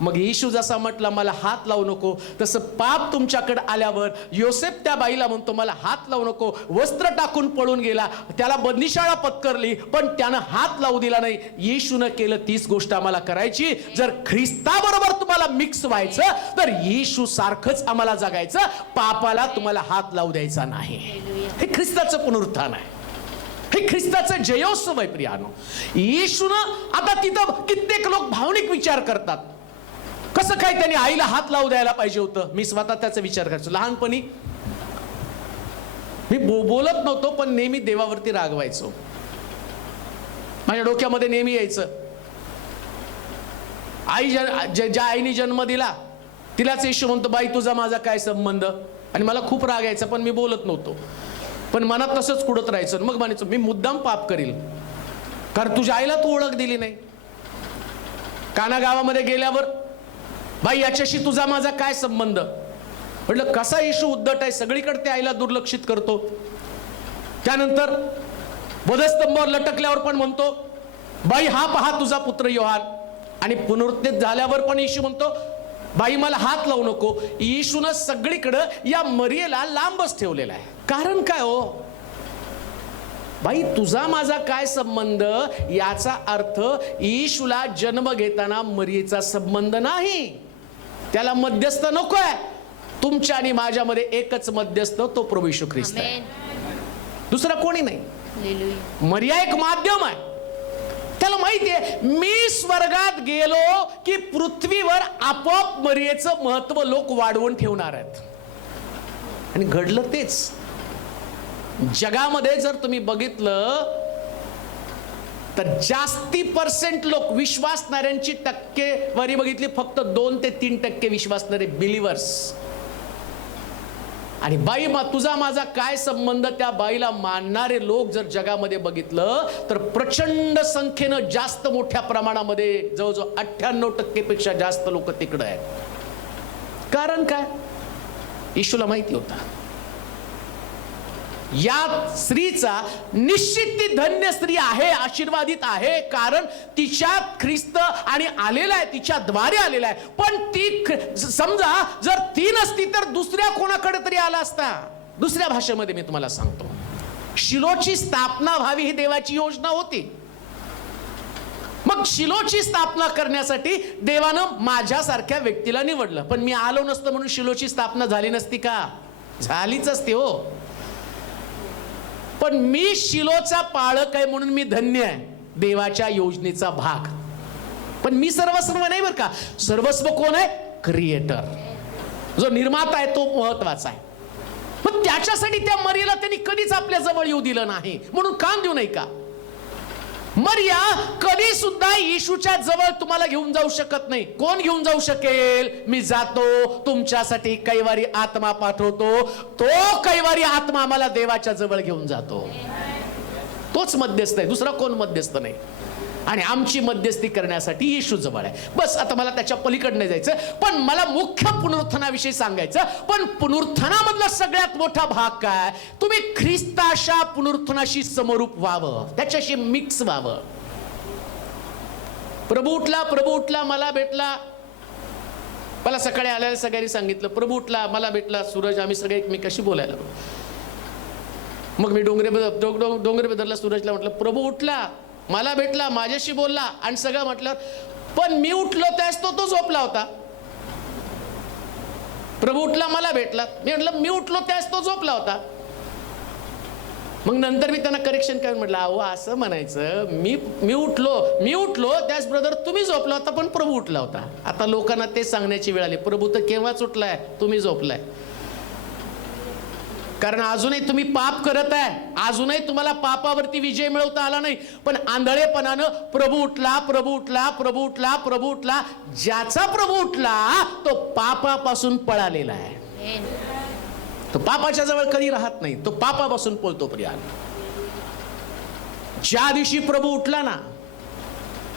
मग येशू जसा म्हटला मला हात लावू नको, तसं पाप तुमच्याकडे आल्यावर योसेफ त्या बाईला म्हणतो मला हात लावू नको, वस्त्र टाकून पळून गेला, त्याला बंदिशाळा पत्करली पण त्यानं हात लावू दिला नाही. येशूनं केलं तीच गोष्ट आम्हाला करायची. जर ख्रिस्ताबरोबर तुम्हाला मिक्स व्हायचं तर येशू सारखंच आम्हाला जगायचं, पापाला तुम्हाला हात लावू द्यायचा नाही. हे ख्रिस्ताचं पुनरुत्थान आहे, हे ख्रिस्ताचं जयोत्सव आहे प्रियानो. येशूनं आता तिथं कित्येक लोक भावनिक विचार करतात, कसं काय त्यांनी आईला हात लावू द्यायला पाहिजे होतं. मी स्वतः त्याचा विचार करायचो. लहानपणी मी बोलत नव्हतो पण नेहमी देवावरती रागवायचो. माझ्या डोक्यामध्ये नेहमी यायचं, आई ज्या आईने जन्म दिला तिलाच येशू म्हणतो बाई तुझा माझा काय संबंध. आणि मला खूप राग यायचा पण मी बोलत नव्हतो, पण मनात तसंच कुडत राहायचं. मग म्हणायचो मी मुद्दाम पाप करील कारण तुझ्या आईला तू ओळख दिली नाही. काना गावामध्ये गेल्यावर बाई याच्याशी तुझा माझा काय संबंध. म्हटलं कसा येशू उद्धट आहे, सगळीकडे त्या आईला दुर्लक्षित करतो. त्यानंतर वधस्तंभावर लटकल्यावर पण म्हणतो बाई हा पहा तुझा पुत्र योहान. आणि पुनरुत्थित झाल्यावर पण येशू म्हणतो बाई मला हात लावू नको. येशूनं सगळीकडे या मरियेला लांबच ठेवलेला आहे. कारण काय हो, बाई तुझा माझा काय संबंध, याचा अर्थ येशूला जन्म घेताना मरियेचा संबंध नाही. त्याला मध्यस्थ नकोय. तुमच्या आणि माझ्यामध्ये एकच मध्यस्थ, तो प्रभू येशू ख्रिस्त आहे, दुसरा कोणी नाही. मरिया एक माध्यम आहे. त्याला माहितीये मी स्वर्गात गेलो की पृथ्वीवर आपोआप मरियेचं महत्व लोक वाढवून ठेवणार आहेत. आणि घडलं तेच. जगामध्ये जर तुम्ही बघितलं तर जास्ती % लोक विश्वासणाऱ्यांची टक्केवारी बघितली, फक्त 2 ते 3% विश्वासणारे बिलिव्हर्स. आणि बाई तुझा माझा काय संबंध, त्या बाईला मानणारे लोक जर जगामध्ये बघितलं तर प्रचंड संख्येनं जास्त मोठ्या प्रमाणामध्ये जवळजवळ 98% पेक्षा जास्त लोक तिकडे आहेत. कारण काय, येशूला माहिती होता या स्त्रीचा निश्चित ती धन्य स्त्री आहे, आशीर्वादित आहे, कारण तिच्यात ख्रिस्त आणि आलेला आहे, तिच्याद्वारे आलेला आहे. पण ती समजा जर ती नसती तर दुसऱ्या कोणाकडे तरी आला असता. दुसऱ्या भाषेमध्ये मी तुम्हाला सांगतो, शिलोची स्थापना व्हावी ही देवाची योजना होती. मग शिलोची स्थापना करण्यासाठी देवानं माझ्यासारख्या व्यक्तीला निवडलं. पण मी आलो नसतो म्हणून शिलोची स्थापना झाली नसती का? झालीच असते हो. पण मी शिलोचा पाळक आहे म्हणून मी धन्य आहे, देवाच्या योजनेचा भाग. पण मी सर्वस्व नाही बरं का. सर्वस्व कोण आहे? क्रिएटर, जो निर्माता आहे तो महत्वाचा आहे. मग त्याच्यासाठी त्या मरियेला त्यांनी कधीच आपल्या जवळ येऊ दिलं नाही. म्हणून काम देऊ नाही का? मरिया कधी सुद्धा येशूच्या जवळ तुम्हाला घेऊन जाऊ शकत नाही. कोण घेऊन जाऊ शकेल? मी जातो तुमच्यासाठी कैवारी आत्मा पाठवतो, तो कैवारी आत्मा आम्हाला देवाच्या जवळ घेऊन जातो. तोच मध्यस्थ आहे, दुसरा कोण मध्यस्थ नाही. आणि आमची मध्यस्थी करण्यासाठी येशू जवळ आहे. बस आता मला त्याच्या पलीकडे नाही जायचं, पण मला मुख्य पुनरुत्थानाविषयी सांगायचं. पण पुनरुत्थानामधला सगळ्यात मोठा भाग काय? तुम्ही ख्रिस्ताच्या पुनरुत्थानाशी समरूप व्हावं, त्याच्याशी मिक्स व्हावं. प्रभू उठला, प्रभू उठला, मला भेटला. मला सकाळी आल्याला सगळ्यांनी सांगितलं प्रभू उठला, मला भेटला सूरज. आम्ही सगळे एकमेकाशी बोलायला. मग मी डोंगरे बदलला सूरजला म्हटलं प्रभू उठला, मला भेटला, माझ्याशी बोलला आणि सगळं म्हटलं. पण मी उठलो त्यास तो झोपला होता. प्रभू उठला, मला भेटला. मी म्हटलं मी उठलो त्यास तो झोपला होता. मग नंतर मी त्यांना करेक्शन करून म्हटलं अहो असं म्हणायचं, मी उठलो त्यास ब्रदर तुम्ही झोपला होता पण प्रभू उठला होता. आता लोकांना ते सांगण्याची वेळ आली, प्रभू तर केव्हाच उठलाय, तुम्ही झोपलाय. कारण अजूनही तुम्ही पाप करत आहे, अजूनही तुम्हाला पापावरती विजय मिळवता आला नाही. पण आंधळेपणानं प्रभू उठला, प्रभू उठला, प्रभू उठला, प्रभू उठला. ज्याचा प्रभू उठला तो पापापासून पळालेला आहे. तो पापाच्या जवळ कधी राहत नाही, तो पापापासून पळतो. प्रिया, ज्या दिवशी प्रभू उठला ना,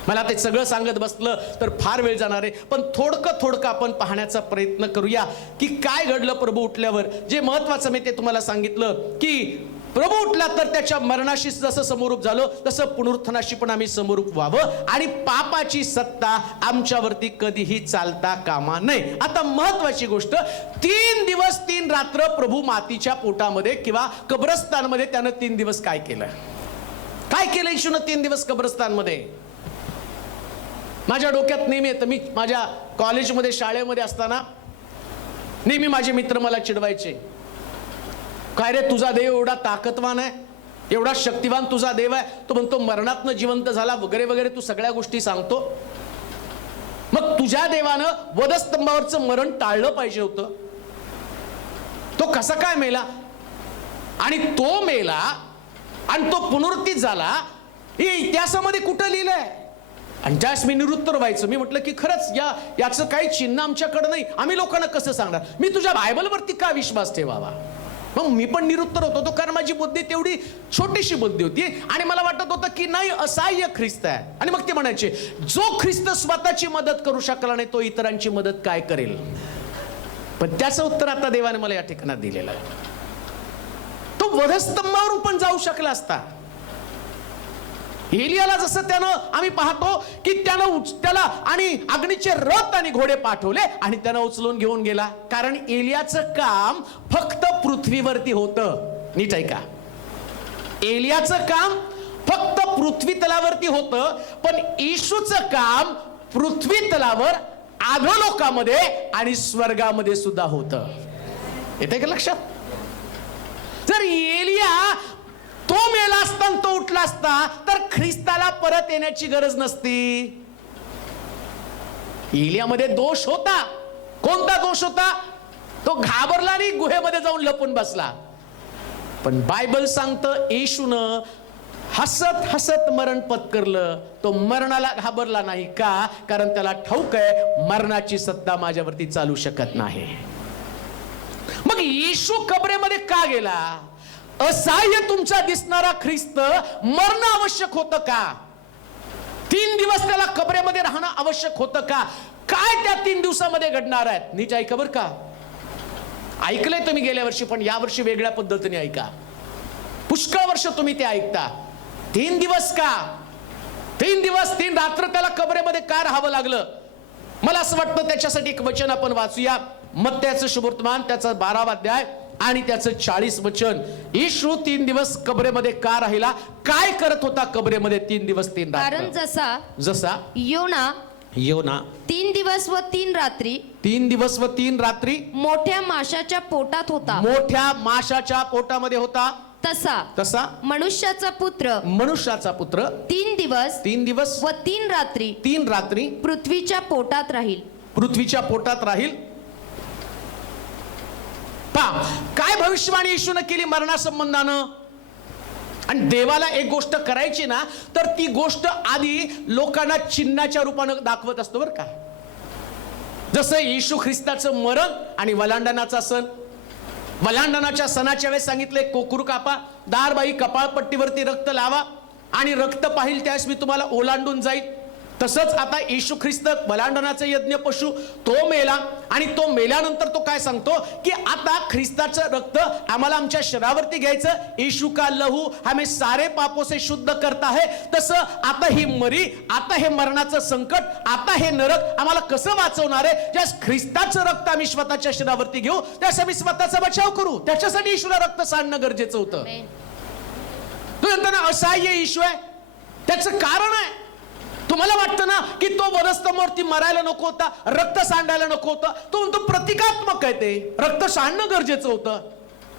मला ते सगळं सांगत बसलं तर फार वेळ जाणार आहे. पण थोडकं आपण पाहण्याचा प्रयत्न करूया की काय घडलं प्रभू उठल्यावर. जे महत्वाचं मी ते तुम्हाला सांगितलं की प्रभू उठला तर त्याच्या मरणाशी जसं समरूप झालं तसं पुनरुत्थानाशी पण आम्ही समरूप व्हावं आणि पापाची सत्ता आमच्यावरती कधीही चालता कामा नये. आता महत्वाची गोष्ट, 3 दिवस 3 रात्र प्रभू मातीच्या पोटामध्ये किंवा कब्रस्तानमध्ये त्यानं 3 दिवस काय केलं? काय केलं येशूनं 3 दिवस कब्रस्तानमध्ये? माझ्या डोक्यात नेहमी येतं, मी माझ्या कॉलेजमध्ये शाळेमध्ये असताना नेहमी माझे मित्र मला चिडवायचे, काय रे तुझा देव एवढा ताकदवान आहे, एवढा शक्तिवान तुझा देव आहे, तो म्हणतो मरणातनं जिवंत झाला वगैरे वगैरे, तू सगळ्या गोष्टी सांगतो. मग तुझ्या देवानं वधस्तंभावरचं मरण टाळलं पाहिजे होतं. तो कसा काय मेला? आणि तो मेला आणि तो पुनरुत्थित झाला हे इतिहासामध्ये कुठं लिहिलंय? आणि त्यास मी निरुत्तर व्हायचं. मी म्हटलं की खरंच याचं काही चिन्ह आमच्याकडे नाही, आम्ही लोकांना कसं सांगणार? मी तुझ्या बायबलवरती का विश्वास ठेवावा? मग मी पण निरुत्तर होत होतो, कारण माझी बुद्धी तेवढी छोटीशी बुद्धी होती आणि मला वाटत होतं की नाही, असहाय्य ख्रिस्त आहे. आणि मग ते म्हणायचे, जो ख्रिस्त स्वतःची मदत करू शकला नाही तो इतरांची मदत काय करेल? पण त्याचं उत्तर आता देवाने मला या ठिकाणात दिलेलं आहे. तो वधस्तंभावरून पण जाऊ शकला असता. एलियाला जसं त्यानं आम्ही पाहतो की त्याला आणि अग्नीचे रथ आणि घोडे पाठवले आणि त्यानं उचलून घेऊन गेला, कारण एलियाचं काम फक्त पृथ्वीवरती होतं. नीट ऐका, एलियाचं काम फक्त पृथ्वी तलावरती होतं, पण येशूचं काम पृथ्वी तलावर, अधोलोकामध्ये आणि स्वर्गामध्ये सुद्धा होतं. येते का लक्षात? जर एलिया तो मेला असता तो उठला असता तर ख्रिस्ताला परत येण्याची गरज नसती. एलियामध्ये दोष होता. कोणता दोष होता? तो घाबरला आणि गुहेमध्ये जाऊन लपून बसला. पण बायबल सांगतं येशूनं हसत हसत मरण पत्करलं. तो मरणाला घाबरला नाही. का? कारण त्याला ठाऊक आहे मरणाची सत्ता माझ्यावरती चालू शकत नाही. मग येशू कबरेमध्ये का गेला? असहाय्य तुमचा दिसणारा ख्रिस्त मरण आवश्यक होतं का? 3 दिवस त्याला कबरेमध्ये राहणं आवश्यक होतं का? काय त्या 3 दिवसामध्ये घडणार आहेत? नीट ऐका बरं का. ऐकलंय तुम्ही गेल्या वर्षी, पण या वर्षी वेगळ्या पद्धतीने ऐका. पुष्कळ वर्ष तुम्ही ते ऐकता. 3 दिवस का? 3 दिवस 3 रात्र त्याला कबरेमध्ये का राहावं लागलं? मला असं वाटतं त्याच्यासाठी एक वचन आपण वाचूया. मत्त्याचं शुभवर्तमान त्याचा 12वा अध्याय आणि त्याचं 40 वचन. येशू 3 दिवस कबरेमध्ये का राहिला? काय करत होता कबरेमध्ये 3 दिवस 3 रात्र? कारण जसा योना 3 दिवस व 3 रात्री 3 दिवस व 3 रात्री मोठ्या माशाच्या पोटात होता, मोठ्या माशाच्या पोटामध्ये होता, तसा मनुष्याचा पुत्र 3 दिवस व 3 रात्री पृथ्वीच्या पोटात राहील. काय भविष्यवाणी येशूने केली मरणासंबंधानं? आणि देवाला एक गोष्ट करायची ना, तर ती गोष्ट आधी लोकांना चिन्हाच्या रूपानं दाखवत असतो बरं का. जसं येशू ख्रिस्ताचं मरण आणि वलांडनाचा सण. वलांडनाच्या सणाच्या वेळेस सांगितले, कोकरू कापा, दारबाई कपाळपट्टीवरती रक्त लावा आणि रक्त पाहिल त्यास मी तुम्हाला ओलांडून जाईल. तसंच आता येशू ख्रिस्त वलांडनाचा यज्ञ पशु तो मेला आणि तो मेल्यानंतर तो काय सांगतो की आता ख्रिस्ताचं रक्त आम्हाला आमच्या शरीरावरती घ्यायचं. येशू का लहू हमें सारे पापों से शुद्ध करता है. तसं आता ही मरी, आता हे मरणाचं संकट, आता हे नरक आम्हाला कसं वाचवणार आहे? ज्या ख्रिस्ताचं रक्त आम्ही स्वतःच्या शरीरावरती घेऊ, त्यास आम्ही स्वतःचा बचाव करू. त्याच्यासाठी येशूला रक्त सांडणं गरजेचं होतं. तो म्हणताना असहाय्य येशू आहे, त्याचं कारण आहे. तुम्हाला वाटतं ना की तो वधस्तंभावरती मरायला नको होता, रक्त सांडायला नको होतं? तो म्हणतो प्रतिकात्मक आहे, ते रक्त सांडणं गरजेचं होतं.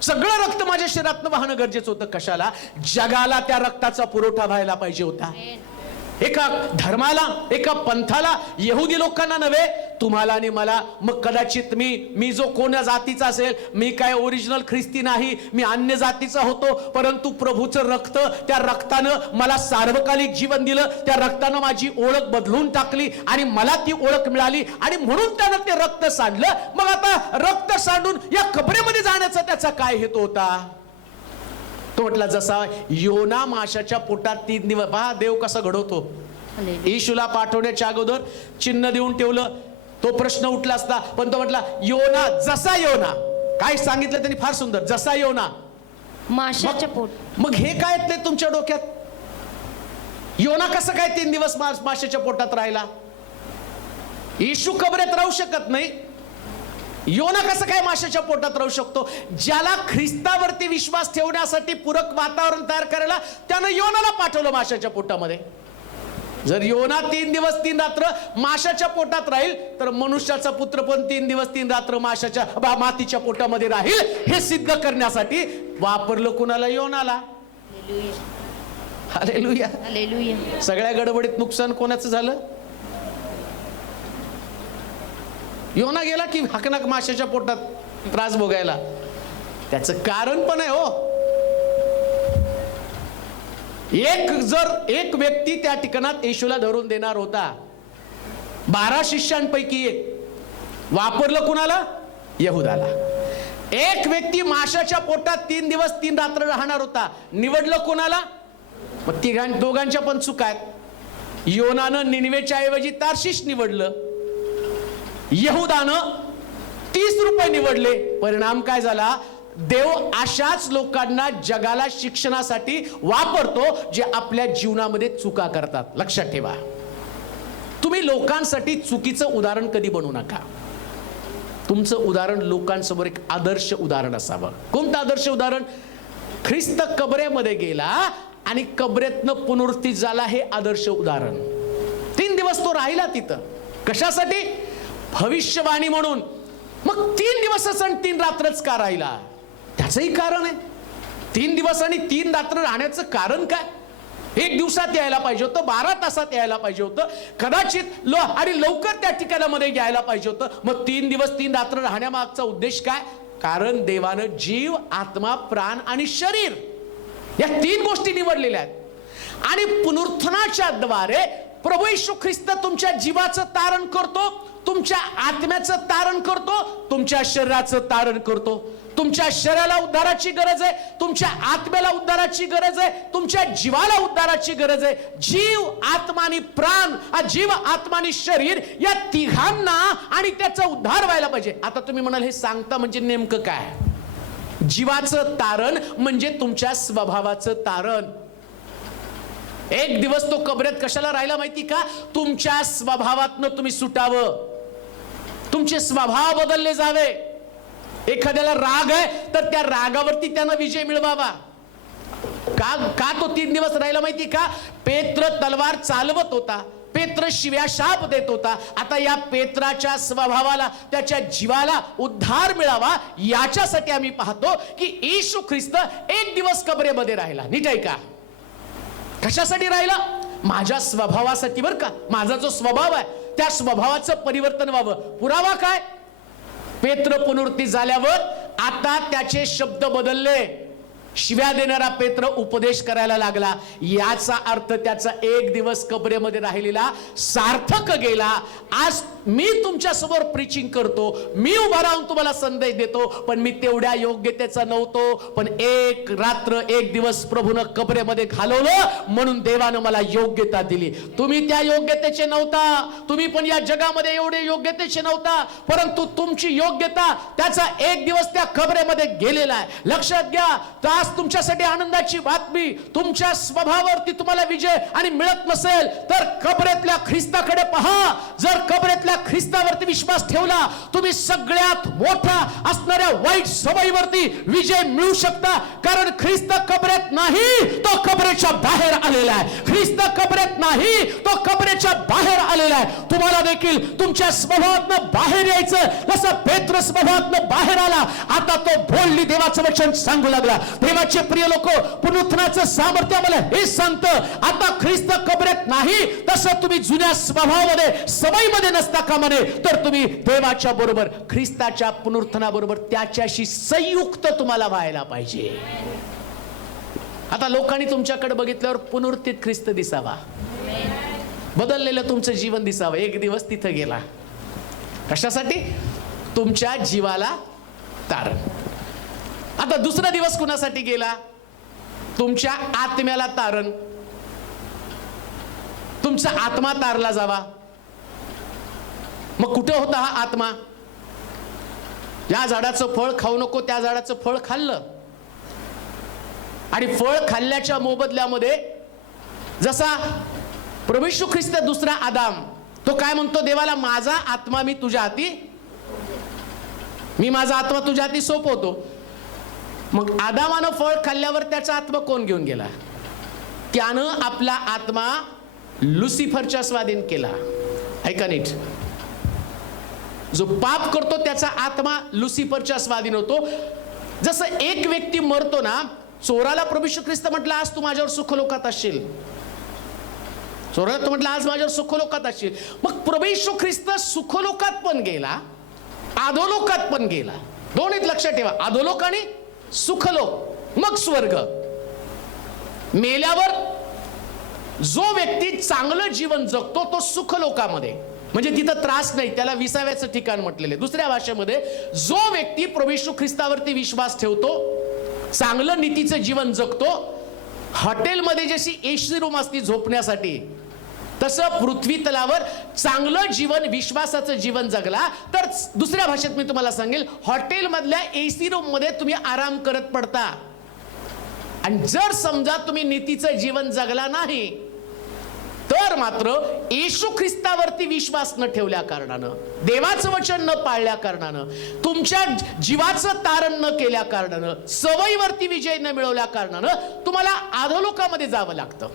सगळं रक्त माझ्या शरीरातनं वाहणं गरजेचं होतं. कशाला? जगाला त्या रक्ताचा पुरवठा व्हायला पाहिजे होता. एका धर्माला, एका पंथाला, यहुदी लोकांना नव्हे, तुम्हाला आणि मला. मग कदाचित मी जो कोण्या जातीचा असेल, मी काय ओरिजिनल ख्रिस्ती नाही, मी अन्य जातीचा होतो, परंतु प्रभूचं रक्त, त्या रक्तानं मला सार्वकालिक जीवन दिलं. त्या रक्तानं माझी ओळख बदलून टाकली आणि मला ती ओळख मिळाली आणि म्हणून त्यानं ते रक्त सांडलं. मग आता रक्त सांडून या कबरेमध्ये जाण्याचा त्याचा काय हेतू होता? तो म्हटला जसा योना माशाच्या पोटात 3 दिवस. पहा देव कसा घडवतो. येशूला पाठवण्याच्या अगोदर चिन्ह देऊन ठेवलं. तो प्रश्न उठला असता, पण तो म्हटला योना, जसा योना. काय सांगितलं त्यांनी फार सुंदर. जसा योना माशाच्या पोट. मग हे काय येतंय तुमच्या डोक्यात? योना कसं काय 3 दिवस माशाच्या पोटात राहिला? येशू कबरेत राहू शकत नाही, योना कसं काय माशाच्या पोटात राहू शकतो? ज्याला ख्रिस्तावरती विश्वास ठेवण्यासाठी पूरक वातावरण तयार करायला त्यानं योनाला पाठवलं माशाच्या पोटामध्ये. जर योना 3 दिवस 3 रात्र माशाच्या पोटात राहील, तर मनुष्याचा पुत्र पण 3 दिवस 3 रात्र मातीच्या पोटामध्ये राहील हे सिद्ध करण्यासाठी वापरलं कुणाला? योनाला. हालेलुया. हालेलुया. सगळ्या गडबडीत नुकसान कोणाचं झालं? योना गेला की हकनाक माशाच्या पोटात त्रास भोगायला. त्याचं कारण पण आहे हो. एक व्यक्ती त्या ठिकाणात येशूला धरून देणार होता. 12 शिष्यांपैकी एक वापरलं कुणाला? यहुदाला. एक व्यक्ती माशाच्या पोटात 3 दिवस 3 रात्र राहणार होता, निवडलं कोणाला? मग दोघांच्या पण चुका आहेत. योनानं निनवेच्या ऐवजी तार्शिश निवडलं, यहुदानं 30 रुपये निवडले. परिणाम काय झाला? देव अशाच लोकांना जगाला शिक्षणासाठी वापरतो जे आपल्या जीवनामध्ये चुका करतात. लक्षात ठेवा, तुम्ही लोकांसाठी चुकीचं उदाहरण कधी बनवू नका. तुमचं उदाहरण लोकांसमोर एक आदर्श उदाहरण असावं. कोणतं आदर्श उदाहरण? ख्रिस्त कबरेमध्ये गेला आणि कबरेतनं पुनरुत्थित झाला, हे आदर्श उदाहरण. 3 दिवस तो राहिला तिथं. कशासाठी? भविष्यवाणी म्हणून. मग 3 दिवसच आणि 3 रात्रच का राहिला? त्याचंही कारण आहे. 3 दिवस आणि 3 रात्र राहण्याचं कारण काय? 1 दिवसात यायला पाहिजे होतं, 12 तासात यायला पाहिजे होतं, कदाचित आणि लवकर त्या ठिकाणामध्ये यायला पाहिजे होतं. मग 3 दिवस 3 रात्र राहण्यामागचा उद्देश काय? कारण देवानं जीव, आत्मा, प्राण आणि शरीर या 3 गोष्टी निवडलेल्या आहेत. आणि पुनरुत्थानाच्या द्वारे प्रभू येशू ख्रिस्त तुमच्या जीवाचं तारण करतो, तुमच्या आत्म्याचं तारण करतो, तुमच्या शरीराचं तारण करतो. तुमच्या शरीराला उद्धाराची गरज आहे, तुमच्या आत्म्याला उद्धाराची गरज आहे, तुमच्या जीवाला उद्धाराची गरज आहे. जीव, आत्मा आणि प्राण, जीव, आत्मा आणि शरीर या तिघांना आणि त्याचा उद्धार व्हायला पाहिजे. आता तुम्ही म्हणाल हे सांगता म्हणजे नेमकं काय? जीवाचं तारण म्हणजे तुमच्या स्वभावाचं तारण. 1 दिवस तो कबरेत कशाला राहिला माहिती का? तुमच्या स्वभावातनं तुम्ही सुटावं, तुमचे स्वभाव बदलले जावे. एखाद्याला राग आहे तर त्या रागावरती त्यानं विजय मिळवावा. का तो 3 दिवस राहिला माहिती का? पेत्र तलवार चालवत होता, पेत्र शिव्या शाप देत होता. आता या पेत्राच्या स्वभावाला, त्याच्या जीवाला उद्धार मिळावा याच्यासाठी आम्ही पाहतो की येशू ख्रिस्त 1 दिवस कबरेमध्ये राहिला. नीट आहे का? कशासाठी राहिला? माझ्या स्वभावासाठी. बरं का, माझा जो स्वभाव आहे त्या स्वभावाचं परिवर्तन व्हावं. पुरावा काय? पेत्र पुनरुत्थित झाल्यावर आता त्याचे शब्द बदलले. शिव्या देणारा पेत्र उपदेश करायला लागला. याचा अर्थ त्याचा 1 दिवस कबरेमध्ये राहिलेला सार्थक गेला. आज मी तुमच्या समोर प्रीचिंग करतो, मी उभा राहून तुम्हाला संदेश देतो, पण मी तेवढ्या योग्यतेचा नव्हतो. पण 1 रात्र 1 दिवस प्रभूनं कबरेमध्ये घालवलं म्हणून देवानं मला योग्यता दिली. तुम्ही त्या योग्यतेचे नव्हता, तुम्ही पण या जगामध्ये एवढे योग्यतेचे नव्हता, परंतु तुमची योग्यता त्याचा 1 दिवस त्या कबरेमध्ये गेलेला आहे. लक्षात घ्या. आज तुमच्यासाठी आनंदाची बातमी. तुमच्या स्वभावावरती तुम्हाला विजय आणि मिळत नसेल तर कबरेतल्या ख्रिस्ताकडे पहा. जर कबरेतल्या ख्रिस्तावरती विश्वास ठेवला, तुम्ही सगळ्यात मोठा असणाऱ्या वाईट सवयीवरती विजय मिळू शकता. कारण ख्रिस्त कबरेत नाही, तो कबरेच्या बाहेर आलेला आहे. ख्रिस्त कबरेत नाही, तो कबरेच्या बाहेर आलेला आहे. तुम्हाला देखील तुमच्या स्वभावातनं बाहेर यायचं. जसं पेत्र स्वभावातनं बाहेर आला, आता तो बोलली देवाचं वचन सांगू लागला. देवाचे प्रिय लोक, पुनरुत्थानाचं सामर्थ्य आम्हाला हे सांगतं. आता ख्रिस्त कबरेत नाही, तसं तुम्ही जुन्या स्वभावामध्ये, सवयीमध्ये नसता कामा नये, तर तुम्ही देवाच्या बरोबर, ख्रिस्ताच्या पुनरुत्थानाबरोबर त्याच्याशी संयुक्त तुम्हाला व्हायला पाहिजे. आता लोकांनी तुमच्याकडे बघितल्यावर पुनरुत्थित ख्रिस्त दिसावा, बदललेलं तुमचं जीवन दिसावं. 1 दिवस तिथं गेला. कशासाठी? तुमच्या जीवाला तारण. आता दुसरा दिवस कुणासाठी गेला? तुमच्या आत्म्याला तारण. तुमचा आत्मा तारला जावा. मग कुठे होता हा आत्मा? या झाडाचं फळ खाऊ नको, त्या झाडाचं फळ खाल्लं. आणि फळ खाल्ल्याच्या मोबदल्यामध्ये जसा प्रभू येशू ख्रिस्त दुसरा आदाम तो काय म्हणतो देवाला, माझा आत्मा मी माझा आत्मा तुझ्या हाती सोपवतो. मग आदामानं फळ खाल्ल्यावर त्याचा आत्मा कोण घेऊन गेला? त्यानं आपला आत्मा लुसिफरच्या स्वाधीन केला. ऐका नीट, जो पाप करतो त्याचा आत्मा लुसिफरच्या स्वाधीन होतो. जसं एक व्यक्ती मरतो ना, चोराला प्रभू येशू ख्रिस्त म्हटलं आज तू माझ्यावर सुखलोकात असशील. चोराला तो म्हटलं आज माझ्यावर सुखलोकात असशील. मग प्रभू येशू ख्रिस्त सुखलोकात पण गेला, अधोलोकात पण गेला. दोन्हीत लक्षात ठेवा, अधोलोक आणि सुखलोक. मग स्वर्ग. मेल्यावर जो व्यक्ती चांगलं जीवन जगतो तो सुखलोकामध्ये, म्हणजे तिथं त्रास नाही, त्याला विसाव्याचं ठिकाण म्हटलेलं आहे. दुसऱ्या भाषेमध्ये जो व्यक्ती प्रभू येशू ख्रिस्तावरती विश्वास ठेवतो, चांगलं नीतीचं जीवन जगतो, हॉटेलमध्ये जशी एसी रूम असती झोपण्यासाठी, तसं पृथ्वी तलावर चांगलं जीवन विश्वासाचं जीवन जगला तर दुसऱ्या भाषेत मी तुम्हाला सांगेल, हॉटेलमधल्या एसी रूम मध्ये तुम्ही आराम करत पडता. आणि जर समजा तुम्ही नीतीचं जीवन जगला नाही तर मात्र येशू ख्रिस्तावरती विश्वास न ठेवल्या कारणानं, देवाचं वचन न पाळल्या कारणानं, तुमच्या जीवाचं तारण न केल्या कारणानं, सवयीवरती विजय न मिळवल्या कारणानं तुम्हाला अधोलोकामध्ये जावं लागतं.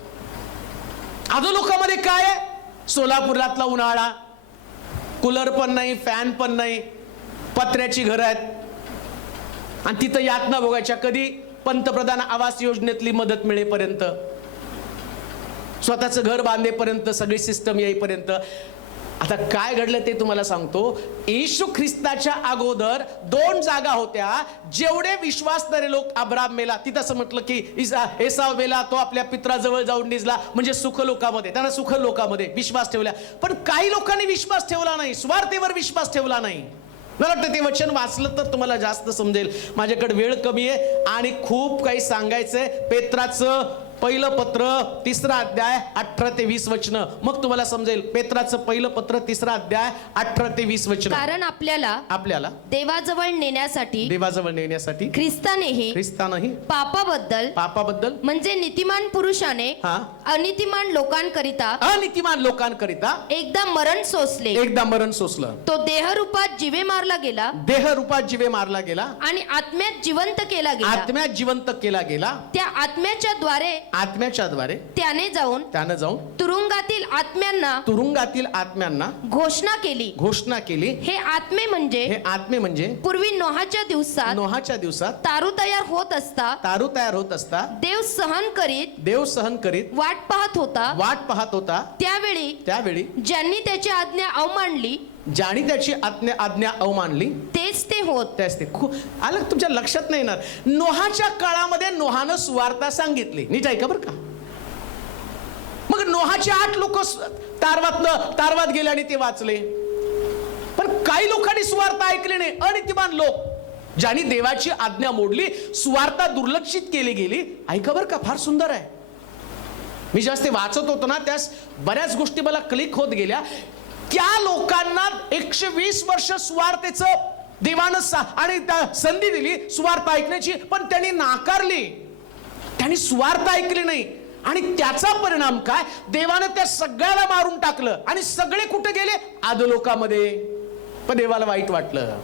अधोलोकामध्ये काय आहे? सोलापुरातला उन्हाळा, कूलर पण नाही, फॅन पण नाही, पत्र्याची घरं आहेत आणि तिथं यातना भोगायच्या. कधी? पंतप्रधान आवास योजनेतली मदत मिळेपर्यंत, स्वतःचं घर बांधेपर्यंत, सगळी सिस्टम येईपर्यंत. आता काय घडलं ते तुम्हाला सांगतो. येशू ख्रिस्ताच्या अगोदर 2 जागा होत्या. जेवढे विश्वासणारे लोक, अब्राम मेला, तिथं असं म्हटलं की एसाव मेला, तो आपल्या पित्राजवळ जाऊन निजला, म्हणजे सुखलोकामध्ये, त्यांना सुखलोकामध्ये विश्वास ठेवला. पण काही लोकांनी विश्वास ठेवला नाही, स्वार्थेवर विश्वास ठेवला नाही. मला वाटतं ते वचन वाचलं तर तुम्हाला जास्त समजेल. माझ्याकडे वेळ कमी आहे आणि खूप काही सांगायचंय. पेत्राचं पहिलं पत्र 3रा अध्याय 18 ते 20 वचनं, मग तुम्हाला समजेल. पेत्राचं पहिलं पत्र 3रा अध्याय 18 ते 20 वचनं. कारण आपल्याला देवाजवळ नेण्यासाठी ख्रिस्तानेही पापाबद्दल म्हणजे नीतिमान पुरुषाने अनितिमान लोकांकरिता एकदा मरण सोसलं. तो देहरूपात जीवे मारला गेला आणि आत्म्यात जिवंत केला गेला. त्या आत्म्याच्या द्वारे त्याने जाऊन तुरुंगातील आत्म्यांना घोषणा केली. हे आत्मे म्हणजे पूर्वी नोहाच्या दिवसात तारू तयार होत असता देव सहन करीत वाट पाहत होता. त्यावेळी ज्यांनी त्याची आज्ञा अवमानली तेच ते होत. आलं तुमच्या लक्षात नाही येणार. नोहाच्या काळामध्ये नोहानं सुवार्ता सांगितली. नीट ऐका बरं का. मग नोहाचे 8 लोक तारवात गेले आणि ते वाचले. पण काही लोकांनी सुवार्ता ऐकली नाही. अनितिमान लोक, ज्यांनी देवाची आज्ञा मोडली, सुवार्ता दुर्लक्षित केली गेली. ऐका बरं का, फार सुंदर आहे. मी जेव्हा ते वाचत होतो ना, त्यास बऱ्याच गोष्टी मला क्लिक होत गेल्या. त्या लोकांना 120 वर्ष सुवार्तेचं देवानं आणि संधी दिली सुवार्ता ऐकण्याची, पण त्यांनी नाकारली. त्यांनी सुवार्ता ऐकली नाही आणि त्याचा परिणाम काय? देवानं त्या सगळ्याला मारून टाकलं आणि सगळे कुठे गेले? अधोलोकामध्ये. पण देवाला वाईट वाटलं.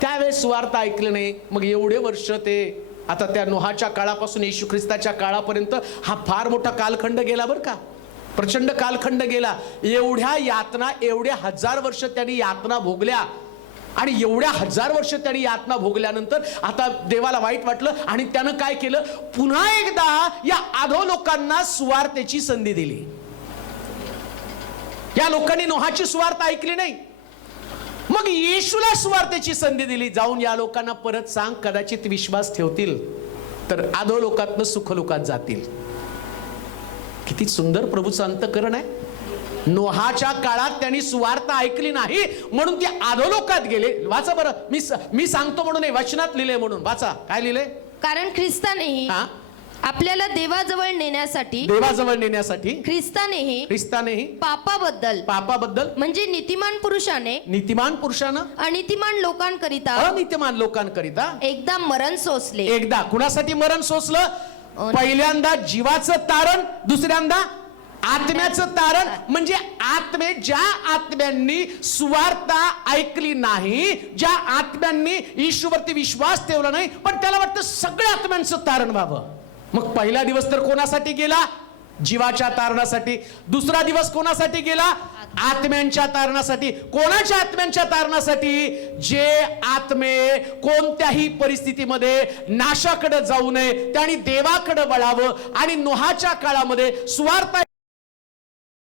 त्यावेळेस सुवार्ता ऐकली नाही. मग एवढे वर्ष ते, आता त्या नोहाच्या काळापासून येशू ख्रिस्ताच्या काळापर्यंत हा फार मोठा कालखंड गेला बरं का. प्रचंड कालखंड गेला. एवढ्या यातना, एवढे 1000 वर्ष त्यांनी यातना भोगल्या आणि एवढ्या 1000 वर्ष त्यांनी यातना भोगल्यानंतर आता देवाला वाईट वाटलं आणि त्यानं काय केलं? पुन्हा एकदा या अधोलोकांना सुवार्तेची संधी दिली. या लोकांनी नोहाची सुवार्ता ऐकली नाही. मग येशूला सुवार्तेची संधी दिली. जाऊन या लोकांना परत सांग, कदाचित विश्वास ठेवतील तर अधोलोकातनं सुखलोकात जातील. किती सुंदर प्रभूचं अंतःकरण आहे. नोहाच्या काळात त्यांनी सुवार्ता ऐकली नाही म्हणून ते अधोलोकात गेले. वाचा बरं, मी सांगतो म्हणून वचनात लिहिले म्हणून वाचा. काय लिहिले? कारण ख्रिस्तानेही आपल्याला देवाजवळ नेण्यासाठी ख्रिस्तानेही पापाबद्दल म्हणजे नीतिमान पुरुषाने अनितिमान लोकांकरिता एकदा मरण सोसले. एकदा कुणासाठी मरण सोसलं? पहिल्यांदा जीवाचं तारण, दुसऱ्यांदा आत्म्याचं तारण. म्हणजे ज्या आत्म्यांनी सुवार्ता ऐकली नाही, ज्या आत्म्यांनी येशूवरती विश्वास ठेवला नाही, पण त्याला वाटतं सगळ्या आत्म्यांचं तारण व्हावं. मग पहिला दिवस तर कोणासाठी गेला? जीवाच्या तारणासाठी. दुसरा दिवस कोणासाठी गेला? आत्म्यांच्या तारणासाठी. कोणाच्या आत्म्यांच्या तारणासाठी? जे आत्मे कोणत्याही परिस्थितीमध्ये नाशाकडे जाऊ नये, त्यांनी देवाकडे वळावं. आणि नोहाच्या काळामध्ये सुवार्ता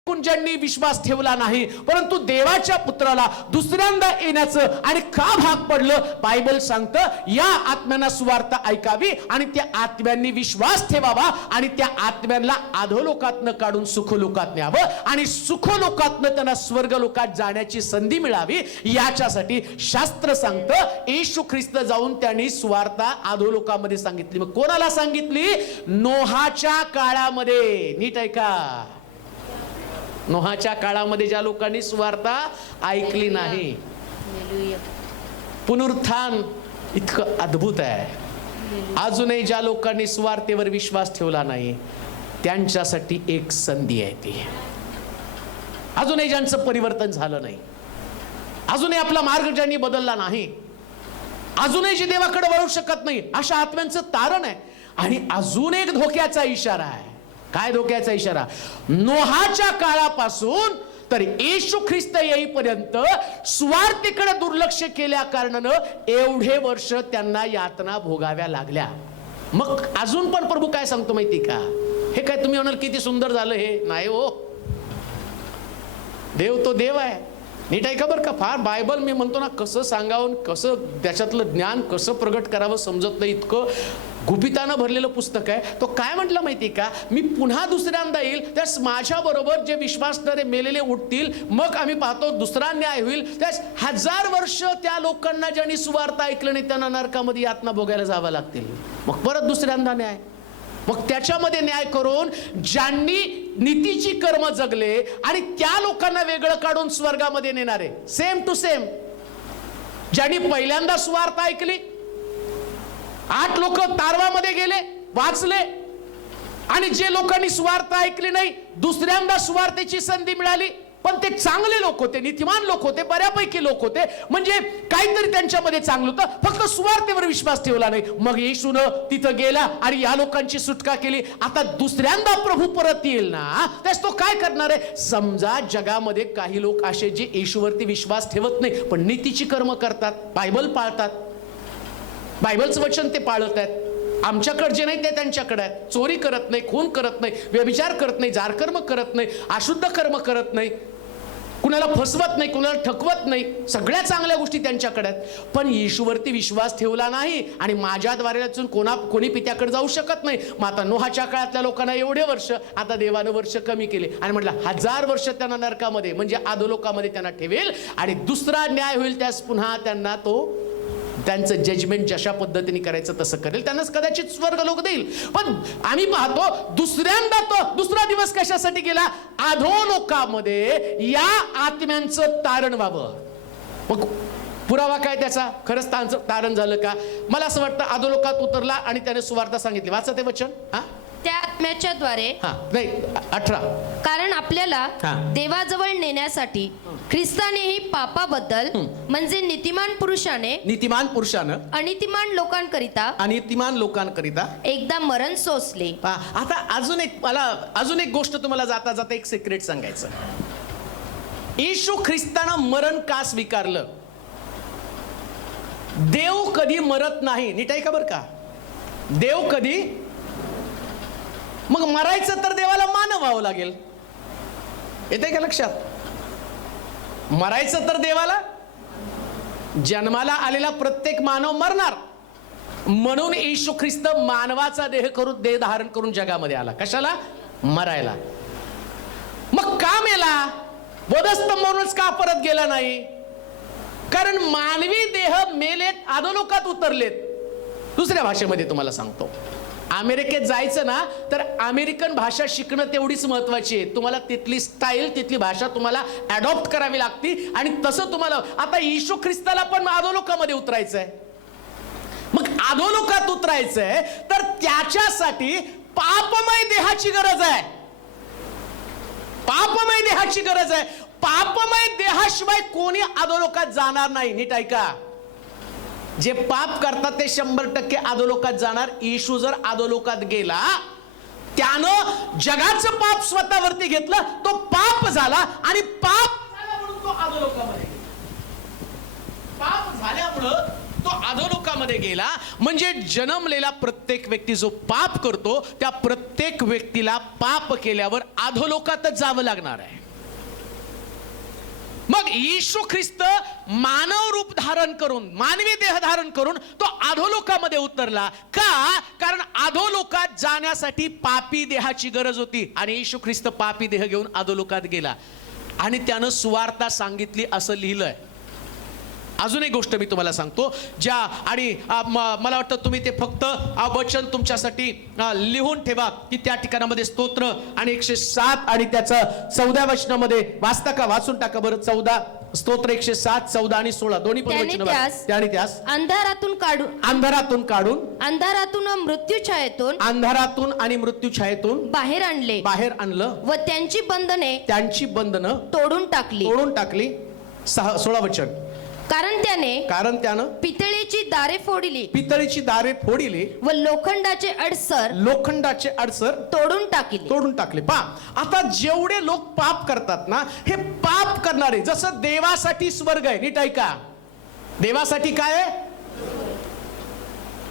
ज्यांनी विश्वास ठेवला नाही, परंतु देवाच्या पुत्राला दुसऱ्यांदा येण्याचं आणि का भाग पडलं? बायबल सांगतं या आत्म्यांना सुवार्ता ऐकावी आणि त्या आत्म्यांनी विश्वास ठेवावा आणि त्या आत्म्यांना अधोलोकातनं काढून सुखलोकात न्यावं आणि सुखलोकातनं त्यांना स्वर्गलोकात जाण्याची संधी मिळावी. याच्यासाठी शास्त्र सांगतं येशू ख्रिस्त जाऊन त्यांनी सुवार्ता अधोलोकामध्ये सांगितली. मग कोणाला सांगितली? नोहाच्या काळामध्ये. नीट ऐका, नोहाच्या काळामध्ये ज्या लोकांनी सुवार्ता ऐकली नाही. पुनरुत्थान इतकं अद्भुत आहे. अजूनही ज्या लोकांनी सुवार्तेवर विश्वास ठेवला नाही त्यांच्यासाठी एक संधी आहे ती. अजूनही ज्यांचं परिवर्तन झालं नाही, अजूनही आपला मार्ग ज्यांनी बदलला नाही, अजूनही जे देवाकडे वळू शकत नाही, अशा आत्म्यांचं तारण आहे. आणि अजून एक धोक्याचा इशारा आहे. काय धोक्याचा इशारा? नोहाच्या काळापासून तर येशू ख्रिस्त येईपर्यंत सुवार्तेकडे दुर्लक्ष केल्या कारणानं एवढे वर्ष त्यांना यातना भोगाव्या लागल्या. मग अजून पण प्रभू काय सांगतो माहिती का? हे काय तुम्ही म्हणाल किती सुंदर झालं, हे नाही हो. देव तो देव आहे. नीट ऐका बरं का. फार बायबल मी म्हणतो ना, कसं सांगावं, कसं त्याच्यातलं ज्ञान कसं प्रगट करावं समजत नाही. इतकं गुपितानं भरलेलं पुस्तक आहे. तो काय म्हटलं माहिती का? मी पुन्हा दुसऱ्यांदा येईल, त्यास माझ्या बरोबर जे विश्वासणारे मेलेले उठतील, मग आम्ही पाहतो दुसरा न्याय होईल. त्यास 1000 वर्ष त्या लोकांना ज्यांनी सुवार्ता ऐकलं नाही त्यांना नरकामध्ये यातना भोगायला जावं लागतील. मग परत दुसऱ्यांदा न्याय. मग त्याच्यामध्ये न्याय करून ज्यांनी नीतीची कर्म जगले आणि त्या लोकांना वेगळं काढून स्वर्गामध्ये नेणारे. Same to same. ज्यांनी पहिल्यांदा सुवार्ता ऐकली, 8 लोक तारवामध्ये गेले, वाचले. आणि जे लोकांनी सुवार्ता ऐकली नाही, दुसऱ्यांदा सुवार्तेची संधी मिळाली, पण ते चांगले लोक होते, नीतिमान लोक होते, बऱ्यापैकी लोक होते. म्हणजे काहीतरी त्यांच्यामध्ये चांगलं होतं, फक्त सुवार्तेवर विश्वास ठेवला नाही. मग येशूनं तिथं गेला आणि या लोकांची सुटका केली. आता दुसऱ्यांदा प्रभू परत येईल ना, त्यास तो काय करणार आहे? समजा जगामध्ये काही लोक असे जे येशूवरती विश्वास ठेवत नाही, पण नीतीची कर्म करतात, बायबल पाळतात, बायबलचं वचन ते पाळत आहेत. आमच्याकडे जे नाही ते त्यांच्याकडे आहे. चोरी करत नाही, खून करत नाही, व्यभिचार करत नाही, जारकर्म करत नाही, अशुद्ध कर्म करत नाही, कुणाला फसवत नाही, कुणाला ठकवत नाही, सगळ्या चांगल्या गोष्टी त्यांच्याकडे आहेत. पण येशूवरती विश्वास ठेवला नाही आणि माझ्याद्वारे कोणी पित्याकडे जाऊ शकत नाही. मग आता नोहाच्या काळातल्या लोकांना एवढे वर्ष, आता देवानं वर्ष कमी केले आणि म्हटलं 1000 वर्ष त्यांना नरकामध्ये म्हणजे अधोलोकामध्ये त्यांना ठेवेल आणि दुसरा न्याय होईल. त्यास पुन्हा त्यांना तो त्यांचं जजमेंट जशा पद्धतीने करायचं तसं करेल. त्यांनाच कदाचित स्वर्ग लोक देईल. पण आम्ही पाहतो दुसऱ्यांदा तो दुसरा दिवस कशासाठी गेला? अधोलोकामध्ये या आत्म्यांचं तारण व्हावं. मग पुरावा काय त्याचा? खरंच तारण झालं का? मला असं वाटतं अधोलोकात उतरला आणि त्याने सुवार्ता सांगितली. वाचा ते वचन. त्या आत्म्याच्या द्वारे नाही 18. कारण आपल्याला देवाजवळ नेण्यासाठी ख्रिस्तानेही पापाबद्दल म्हणजे नीतिमान पुरुषानं अनितिमान लोकांकरिता एकदा मरण सोसले. आता अजून एक गोष्ट तुम्हाला जाता जाता एक सिक्रेट सांगायचं. येशू ख्रिस्तानं मरण का स्वीकारलं? देव कधी मरत नाही. नीट आहे का बरं का? देव कधी, मग मरायचं तर देवाला मानव व्हावं लागेल. येते का लक्षात? मरायचं तर देवाला, जन्माला आलेला प्रत्येक मानव मरणार. म्हणून येशू ख्रिस्त मानवाचा देह धारण करून जगामध्ये आला. कशाला? मरायला. मग का मेला? वधस्त म्हणूनच का परत गेला नाही? कारण मानवी देह मेलेत, अधोलोकात उतरलेत. दुसऱ्या भाषेमध्ये तुम्हाला सांगतो, अमेरिकेत जायचं ना तर अमेरिकन भाषा शिकणं तेवढीच महत्वाची आहे. तुम्हाला तिथली स्टाईल, तिथली भाषा तुम्हाला अडॉप्ट करावी लागते. आणि तसं तुम्हाला आता येशू ख्रिस्ताला पण अधोलोकामध्ये उतरायचंय. मग अधोलोकात उतरायचंय तर त्याच्यासाठी पापमय देहाची गरज आहे. पापमय देहाची गरज आहे. पापमय देहाशिवाय कोणी अधोलोकात जाणार नाही. नीट ऐका, जे पाप करतात ते 100% अधोलोकात जाणार. येशू जर अधोलोकात गेला, त्यानं जगाचं पाप स्वतःवरती घेतलं, तो पाप झाला आणि पाप झाला म्हणून तो अधोलोकामध्ये गेला. पाप झाल्यामुळं तो अधोलोकामध्ये गेला. म्हणजे जन्मलेला प्रत्येक व्यक्ती जो पाप करतो त्या प्रत्येक व्यक्तीला पाप केल्यावर अधोलोकातच जावं लागणार आहे. मग येशू ख्रिस्त मानव रूप धारण करून, मानवी देह धारण करून तो अधोलोकामध्ये उतरला. का? कारण अधोलोकात जाण्यासाठी पापी देहाची गरज होती आणि येशू ख्रिस्त पापी देह घेऊन अधोलोकात गेला आणि त्यानं सुवार्ता सांगितली असं लिहिलंय. अजून एक गोष्ट मी तुम्हाला सांगतो, ज्या आणि मला वाटतं तुम्ही ते फक्त वचन तुमच्यासाठी लिहून ठेवा की त्या ठिकाणामध्ये स्तोत्र आणि 107 आणि त्याचं 14 वचनामध्ये वाचता का? वाचून टाका बरं. 14 स्तोत्र 107, 14 आणि 16 दोन्ही पण वचन. त्याने त्यास अंधारातून काढून अंधारातून आणि मृत्यूछायेतून बाहेर आणलं व त्यांची बंधनं तोडून टाकली. 16 वचन. कारण त्यानं पितळेची दारे फोडिली व लोखंडाचे अडसर तोडून टाकले. आता जेवढे लोक पाप करतात ना, हे पाप करणारे, जसं देवासाठी स्वर्ग आहे. नीट ऐका, देवासाठी काय आहे?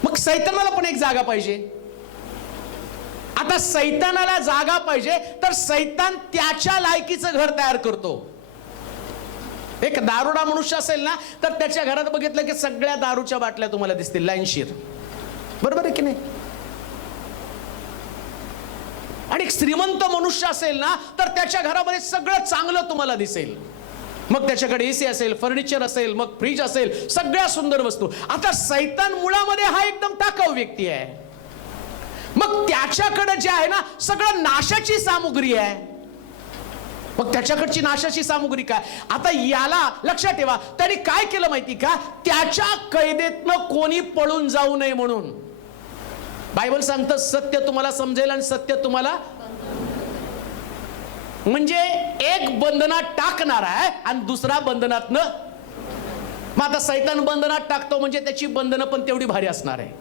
मग सैतानाला पण एक जागा पाहिजे. आता सैतानाला जागा पाहिजे तर सैतान त्याच्या लायकीचं घर तयार करतो. एक दारुडा मनुष्य असेल ना तर त्याच्या घरात बघितलं की सगळ्या दारूच्या बाटल्या तुम्हाला दिसतील लाईनशीर. बरोबर आहे की नाही? आणि एक श्रीमंत मनुष्य असेल ना तर त्याच्या घरामध्ये सगळं चांगलं तुम्हाला दिसेल. मग त्याच्याकडे एसी असेल, फर्निचर असेल, मग फ्रीज असेल, सगळ्या सुंदर वस्तू. आता सैतान मुळामध्ये हा एकदम टाकाऊ व्यक्ती आहे. मग त्याच्याकडे जे आहे ना सगळं नाशाची सामुग्री आहे. मग त्याच्याकडची नाशाची सामुग्री काय? आता याला लक्षात ठेवा, त्यांनी काय केलं माहिती का? त्याच्या कैदेतनं कोणी पळून जाऊ नये म्हणून बायबल सांगतं सत्य तुम्हाला समजेल आणि सत्य तुम्हाला, म्हणजे एक बंधनात टाकणार आहे आणि दुसरा बंधनात न. मग आता सैतान बंधनात टाकतो म्हणजे त्याची बंधनं पण तेवढी भारी असणार आहे.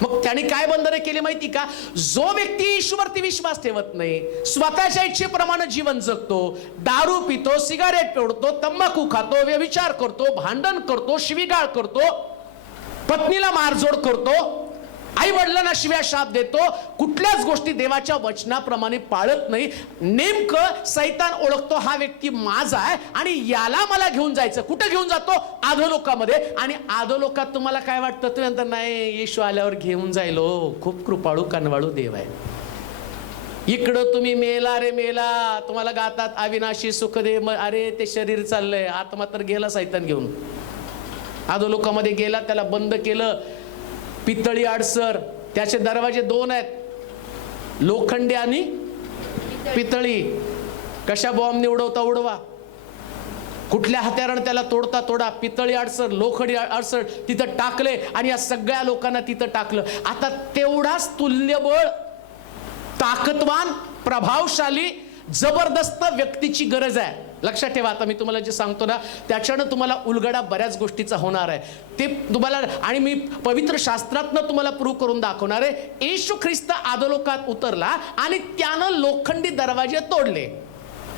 मग त्याने काय बंधने केली माहिती का? जो व्यक्ती ईश्वरती विश्वास ठेवत नाही, स्वतःच्या इच्छेप्रमाणे जीवन जगतो, दारू पितो, सिगारेट पेडतो, तंबाखू खातो, व्यभिचार करतो, भांडण करतो, शिवीगाळ करतो, पत्नीला मारझोड करतो, आई वडिलांना शिव्या शाप देतो, कुठल्याच गोष्टी देवाच्या वचनाप्रमाणे पाळत नाही, नेमकं सैतान ओळखतो हा व्यक्ती माझा आहे आणि याला मला घेऊन जायचं. कुठे घेऊन जातो? अधोलोकामध्ये. आणि अधोलोकात तुम्हाला काय वाटतं? तुम्ही नंतर नाही, येशू आल्यावर घेऊन जाईल, खूप कृपाळू कनवाळू देव आहे. इकडं तुम्ही मेला रे मेला, तुम्हाला गातात अविनाशी सुख दे, अरे ते शरीर चाललंय, आत्मा तर गेला सैतान घेऊन. अधोलोकामध्ये गेला, त्याला बंद केलं. पितळी अडसर, त्याचे दरवाजे 2 आहेत, लोखंडी आणि पितळी. कशा बॉम्बने उडवता उडवा, कुठल्या हत्याराने त्याला तोडता तोडा. पितळी अडसर, लोखंडी अडसर तिथं टाकले आणि या सगळ्या लोकांना तिथं टाकलं. आता तेवढाच तुल्यबळ, ताकदवान, प्रभावशाली, जबरदस्त व्यक्तीची गरज आहे. लक्षात ठेवा, आता मी तुम्हाला जे सांगतो ना त्याच्यानं तुम्हाला उलगडा बऱ्याच गोष्टीचा होणार आहे. ते तुम्हाला, आणि मी पवित्र शास्त्रातनं तुम्हाला प्रूव्ह करून दाखवणार आहे. येशू ख्रिस्त अधोलोकात उतरला आणि त्यानं लोखंडी दरवाजे तोडले.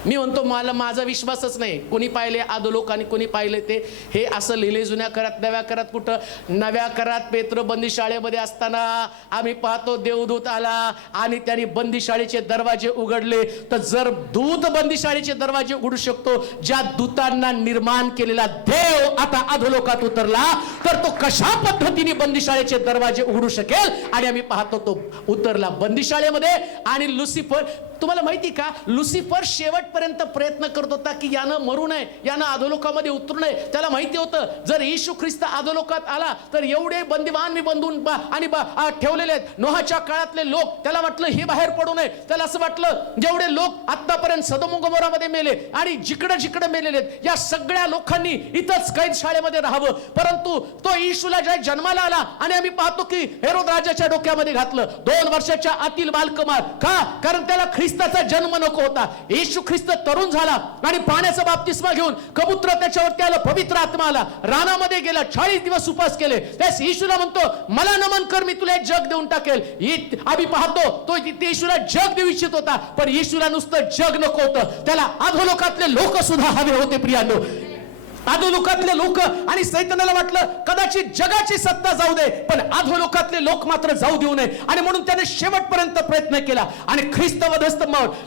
मी म्हणतो मला माझा विश्वासच नाही. कोणी पाहिले अधोलोक आणि कोणी पाहिले ते? हे असं लिहिले जुन्या करात, नव्या करात कुठं? नव्या करात पेत्र बंदीशाळेमध्ये असताना आम्ही पाहतो देवदूत आला आणि त्यांनी बंदीशाळेचे दरवाजे उघडले. तर जर दूत बंदीशाळेचे दरवाजे उघडू शकतो, ज्या दूतांना निर्माण केलेला देव आता अधोलोकात उतरला, तर तो कशा पद्धतीने बंदीशाळेचे दरवाजे उघडू शकेल? आणि आम्ही पाहतो तो उतरला बंदीशाळेमध्ये. आणि लुसिफर, तुम्हाला माहिती का लुसिफर शेवट शेवटपर्यंत प्रयत्न करत होता की यानं मरू नये, यानं अधोलोकामध्ये उतरू नये. त्याला माहिती होतं जर येशू ख्रिस्त अधोलोकात आला तर एवढे बंदिवान मी बंधून ठेवलेले आहेत. नोहाच्या काळातले लोक, त्याला वाटलं हे बाहेर पडू नये. त्याला असं वाटलं जेवढे लोक आतापर्यंत सदोम गोमोरामध्ये मेले आणि जिकडे जिकडे मेलेले आहेत, या सगळ्या लोकांनी इथंच कैद शाळेमध्ये राहावं. परंतु तो येशूला ज्या जन्माला आला आणि आम्ही पाहतो की हेरोद राजाच्या डोक्यामध्ये घातलं 2 वर्षाच्या आतील बालकमार. का? कारण त्याला ख्रिस्ताचा जन्म नको होता. येशू ख्रिस्त तरुण झाला आणि पाण्याचा बाप्तिस्मा घेऊन कबूतर त्याच्यावरती आलं, पवित्र आत्मा आला, रानामध्ये गेला, 40 दिवस उपास केले. त्यास येशूला म्हणतो मला नमन कर, मी तुला जग देऊन टाकेल. आम्ही पाहतो तो येशूला जग देऊ इच्छित होता, पण येशूला नुसतं जग नको होतं, त्याला अधोलोकातले लोक सुद्धा हवे होते. प्रियांनो, अधोलोकातले लोक, आणि सैतानाला वाटलं कदाचित जगाची सत्ता जाऊ दे पण अधोलोकातले लोक मात्र जाऊ देऊ नये. आणि म्हणून त्याने शेवटपर्यंत प्रयत्न केला आणि ख्रिस्त वधस्त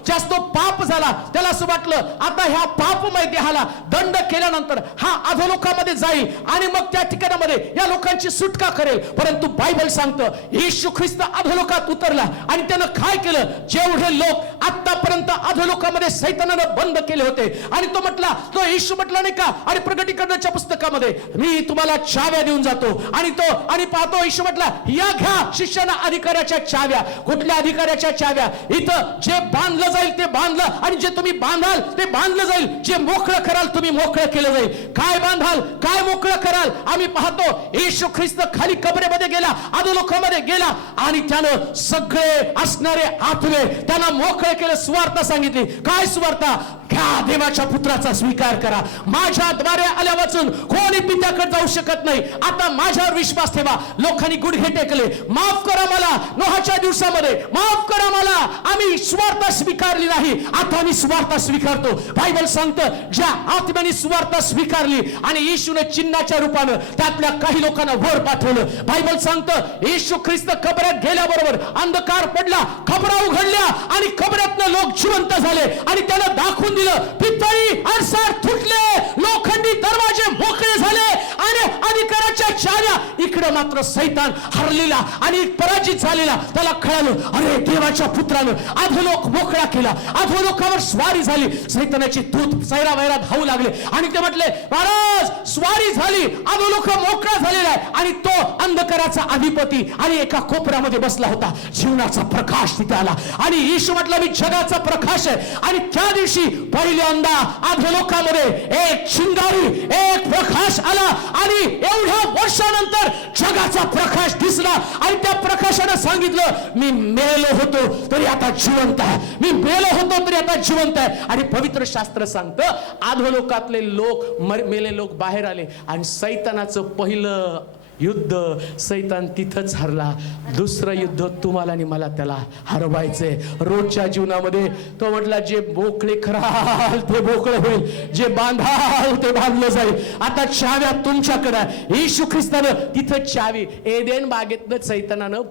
जास्त पाप झाला. त्याला असं वाटलं आता ह्या पापमय देहाला दंड केल्यानंतर हा अधोलोकामध्ये जाईल आणि मग त्या ठिकाणामध्ये या लोकांची सुटका करेल. परंतु बायबल सांगतं येशू ख्रिस्त अधोलोकात उतरला आणि त्यानं काय केलं? जेवढे लोक आतापर्यंत अधोलोकामध्ये सैतानानं बंद केले होते, आणि तो म्हटला, तो येशू म्हटला नाही का, आणि प्रकटीकरणाच्या पुस्तकामध्ये मी तुम्हाला चाव्या देऊन जातो. आणि पाहतो येशू म्हटला या घ्या शिष्याना अधिकाराच्या चाव्या. कुठल्या अधिकाराच्या चाव्या? इथं जे बांधलं जाईल ते बांधलं, आणि जे तुम्ही बांधाल ते बांधलं जाईल. जे मोकळं कराल तुम्ही मोकळं केलं जाईल. काय बांधाल, काय मोकळं कराल? आम्ही पाहतो येशू ख्रिस्त खाली कबरेमध्ये गेला, अधोलोकामध्ये गेला, आणि त्यानं सगळे असणारे आत्मे त्यांना मोकळे केले. सुवार्ता सांगितली. काय सुवार्ता? घ्या देवाच्या पुत्राचा स्वीकार करा. माझ्याद्वारे आल्या वाचून कोणी पित्याकडे जाऊ शकत नाही. आता माझ्यावर विश्वास ठेवा. लोकांनी गुडघे टेकले, माफ करा मला, नोहाच्या दिवसामध्ये माफ करा मला, आम्ही सुवार्ता स्वीकारली नाही, आता आम्ही सुवार्ता स्वीकारतो. बायबल सांगतं ज्या आत्म्याने सुवार्ता स्वीकारली आणि येशूने चिन्हाच्या रूपानं त्यातल्या काही लोकांना वर पाठवलं. बायबल सांगतं येशू ख्रिस्त कबरात गेल्याबरोबर अंधकार पडला, कबरा उघडल्या आणि कबरातनं लोक जिवंत झाले. आणि त्याला दाखवून पितळी अडसार तुटले, लोखंडी दरवाजे मोकळे झाले, आणि अधिकाराच्या चाव्या. इकडे मात्र सैतान हरलेला आणि पराजित झालेला. त्याला कळालं अरे देवाच्या पुत्रानं अधोलोक मोकळा केला, अधोलोकावर स्वारी झाली. सैतानाची दूत सैरा वैरा धावू लागले आणि ते म्हटले महाराज स्वारी झाली, अधोलोक मोकळा झालेला आहे. आणि तो अंधकाराचा अधिपती आणि एका कोपऱ्यामध्ये बसला होता. जीवनाचा प्रकाश तिथे आला आणि येशू म्हटला मी जगाचा प्रकाश आहे. आणि त्या दिवशी पहिल्यांदा अधोलोकामध्ये एक चिंगारी, एक प्रकाश आला, आणि एवढ्या वर्षानंतर जगाचा प्रकाश दिसला. आणि त्या प्रकाशाने सांगितलं मी मेलो होतो तरी आता जिवंत आहे, मी मेलो होतो तरी आता जिवंत आहे. आणि पवित्र शास्त्र सांगतं अधोलोकातले लोक मेले लोक बाहेर आले, आणि सैतानाचं पहिलं युद्ध सैतान तिथंच हरला. दुसरं युद्ध तुम्हाला आणि मला त्याला हरवायचंय. रोजच्या जीवनामध्ये तो म्हटला जे मोकळे कराल ते मोकळे होईल, जे बांधाल ते बांधलं जाईल. आता चाव्या तुमच्याकडे. येशू ख्रिस्तानं तिथं चावी, एदेन बागेतनं सैतानानं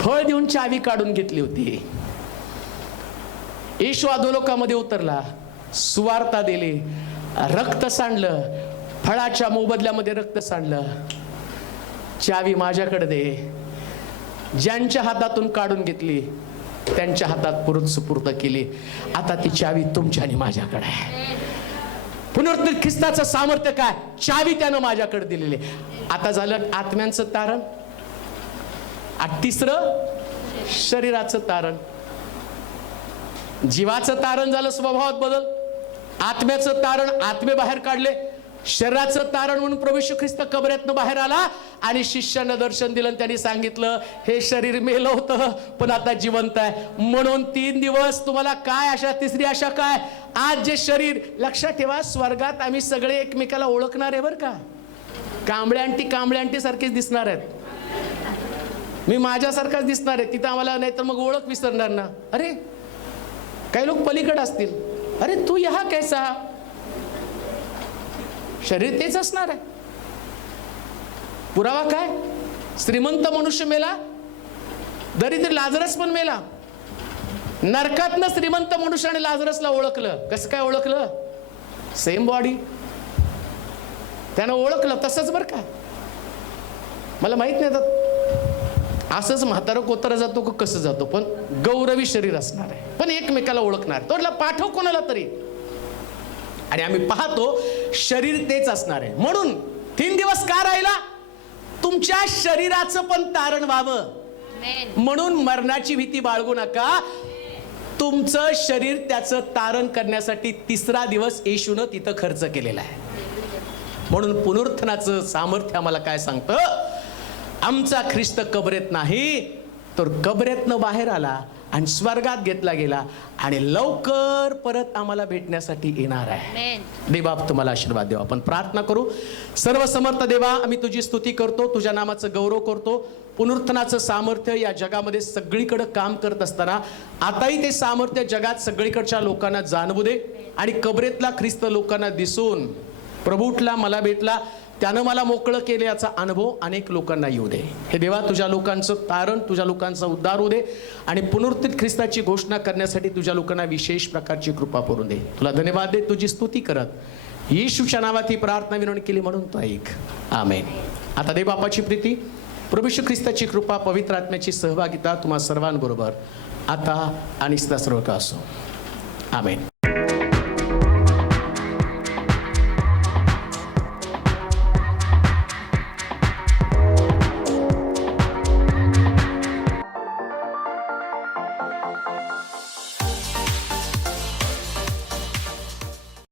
फळ देऊन चावी काढून घेतली होती. येशू अधोलोकामध्ये उतरला, सुवार्ता दिली, रक्त सांडलं, फळाच्या मोबदल्यामध्ये रक्त सांडलं. चावी माझ्याकडे दे. ज्यांच्या हातातून काढून घेतली त्यांच्या हातात पुरुत सुपूर्द केली. आता ती चावी तुमच्या आणि माझ्याकडे आहे. पुनरुत्थित ख्रिस्ताचं सामर्थ्य काय? चावी त्यानं माझ्याकडे दिलेली. आता झालं आत्म्यांचं तारण, तिसरं शरीराचं तारण. जीवाचं तारण झालं, स्वभावात बदल. आत्म्याचं तारण, आत्मे बाहेर काढले. शरीराचं तारण म्हणून प्रभू येशू ख्रिस्त कबरातनं बाहेर आला आणि शिष्यांना दर्शन दिलं. त्यांनी सांगितलं हे शरीर मेलं होतं पण आता जिवंत आहे. म्हणून 3 दिवस तुम्हाला काय आशा, तिसरी आशा काय? आज जे शरीर, लक्षात ठेवा स्वर्गात आम्ही सगळे एकमेकाला ओळखणार आहे बरं का. कांबळे आंटी सारखेच दिसणार आहेत. मी माझ्यासारखाच दिसणार आहे तिथं आम्हाला, नाही तर मग ओळख विसरणार ना. अरे काही लोक पलीकडे असतील, अरे तू यहा कैसा. शरीर तेच असणार आहे. पुरावा काय? श्रीमंत मनुष्य मेला, दरिद्र लाजरस पण मेला. नरकातनं श्रीमंत मनुष्याने लाजरसला ओळखलं. कसं काय ओळखलं? सेम बॉडी, त्यानं ओळखलं तसंच बरं का. मला माहित नाही असंच म्हातारं कोतारा जातो का कसं जातो, पण गौरवी शरीर असणार आहे, पण एकमेकाला ओळखणार. तोडला पाठव कोणाला तरी. आणि आम्ही पाहतो शरीर तेच असणार आहे. म्हणून 3 दिवस का राहिला? तुमच्या शरीराचं पण तारण व्हावं. म्हणून मरणाची भीती बाळगू नका. तुमचं शरीर त्याचं तारण करण्यासाठी 3रा दिवस येशूनं तिथं खर्च केलेला आहे. म्हणून पुनरुत्थानाचं सामर्थ्य आम्हाला काय सांगतं? आमचा ख्रिस्त कबरेत नाही, तर कबरेतनं बाहेर आला आणि स्वर्गात घेतला गेला आणि लवकर परत आम्हाला भेटण्यासाठी येणार आहे. देवबाप तुम्हाला आशीर्वाद देवा. आपण प्रार्थना करू. सर्व समर्थ देवा, आम्ही तुझी स्तुती करतो, तुझ्या नामाचं गौरव करतो. पुनरुत्थानाचं सामर्थ्य या जगामध्ये सगळीकडे काम करत असताना आताही ते सामर्थ्य जगात सगळीकडच्या लोकांना जाणवू दे आणि कबरेतला ख्रिस्त लोकांना दिसून प्रभू उठला, मला भेटला, त्यानं मला मोकळं केले याचा अनुभव अनेक लोकांना येऊ दे. हे देवा, तुझ्या लोकांचं तारण, तुझ्या लोकांचा उद्धार होऊ दे आणि पुनरुत्थित ख्रिस्ताची घोषणा करण्यासाठी तुझ्या लोकांना विशेष प्रकारची कृपा करून दे. तुला धन्यवाद दे, तुझी स्तुती करत येशूच्या नावात ही प्रार्थना विनवणी केली म्हणून तो ऐक. आमेन. आता देवबापाची प्रीती, प्रभू येशू ख्रिस्ताची कृपा, पवित्र आत्म्याची सहभागिता तुम्हा सर्वांबरोबर आता आणि सदा सर्व काळ असो. आमेन.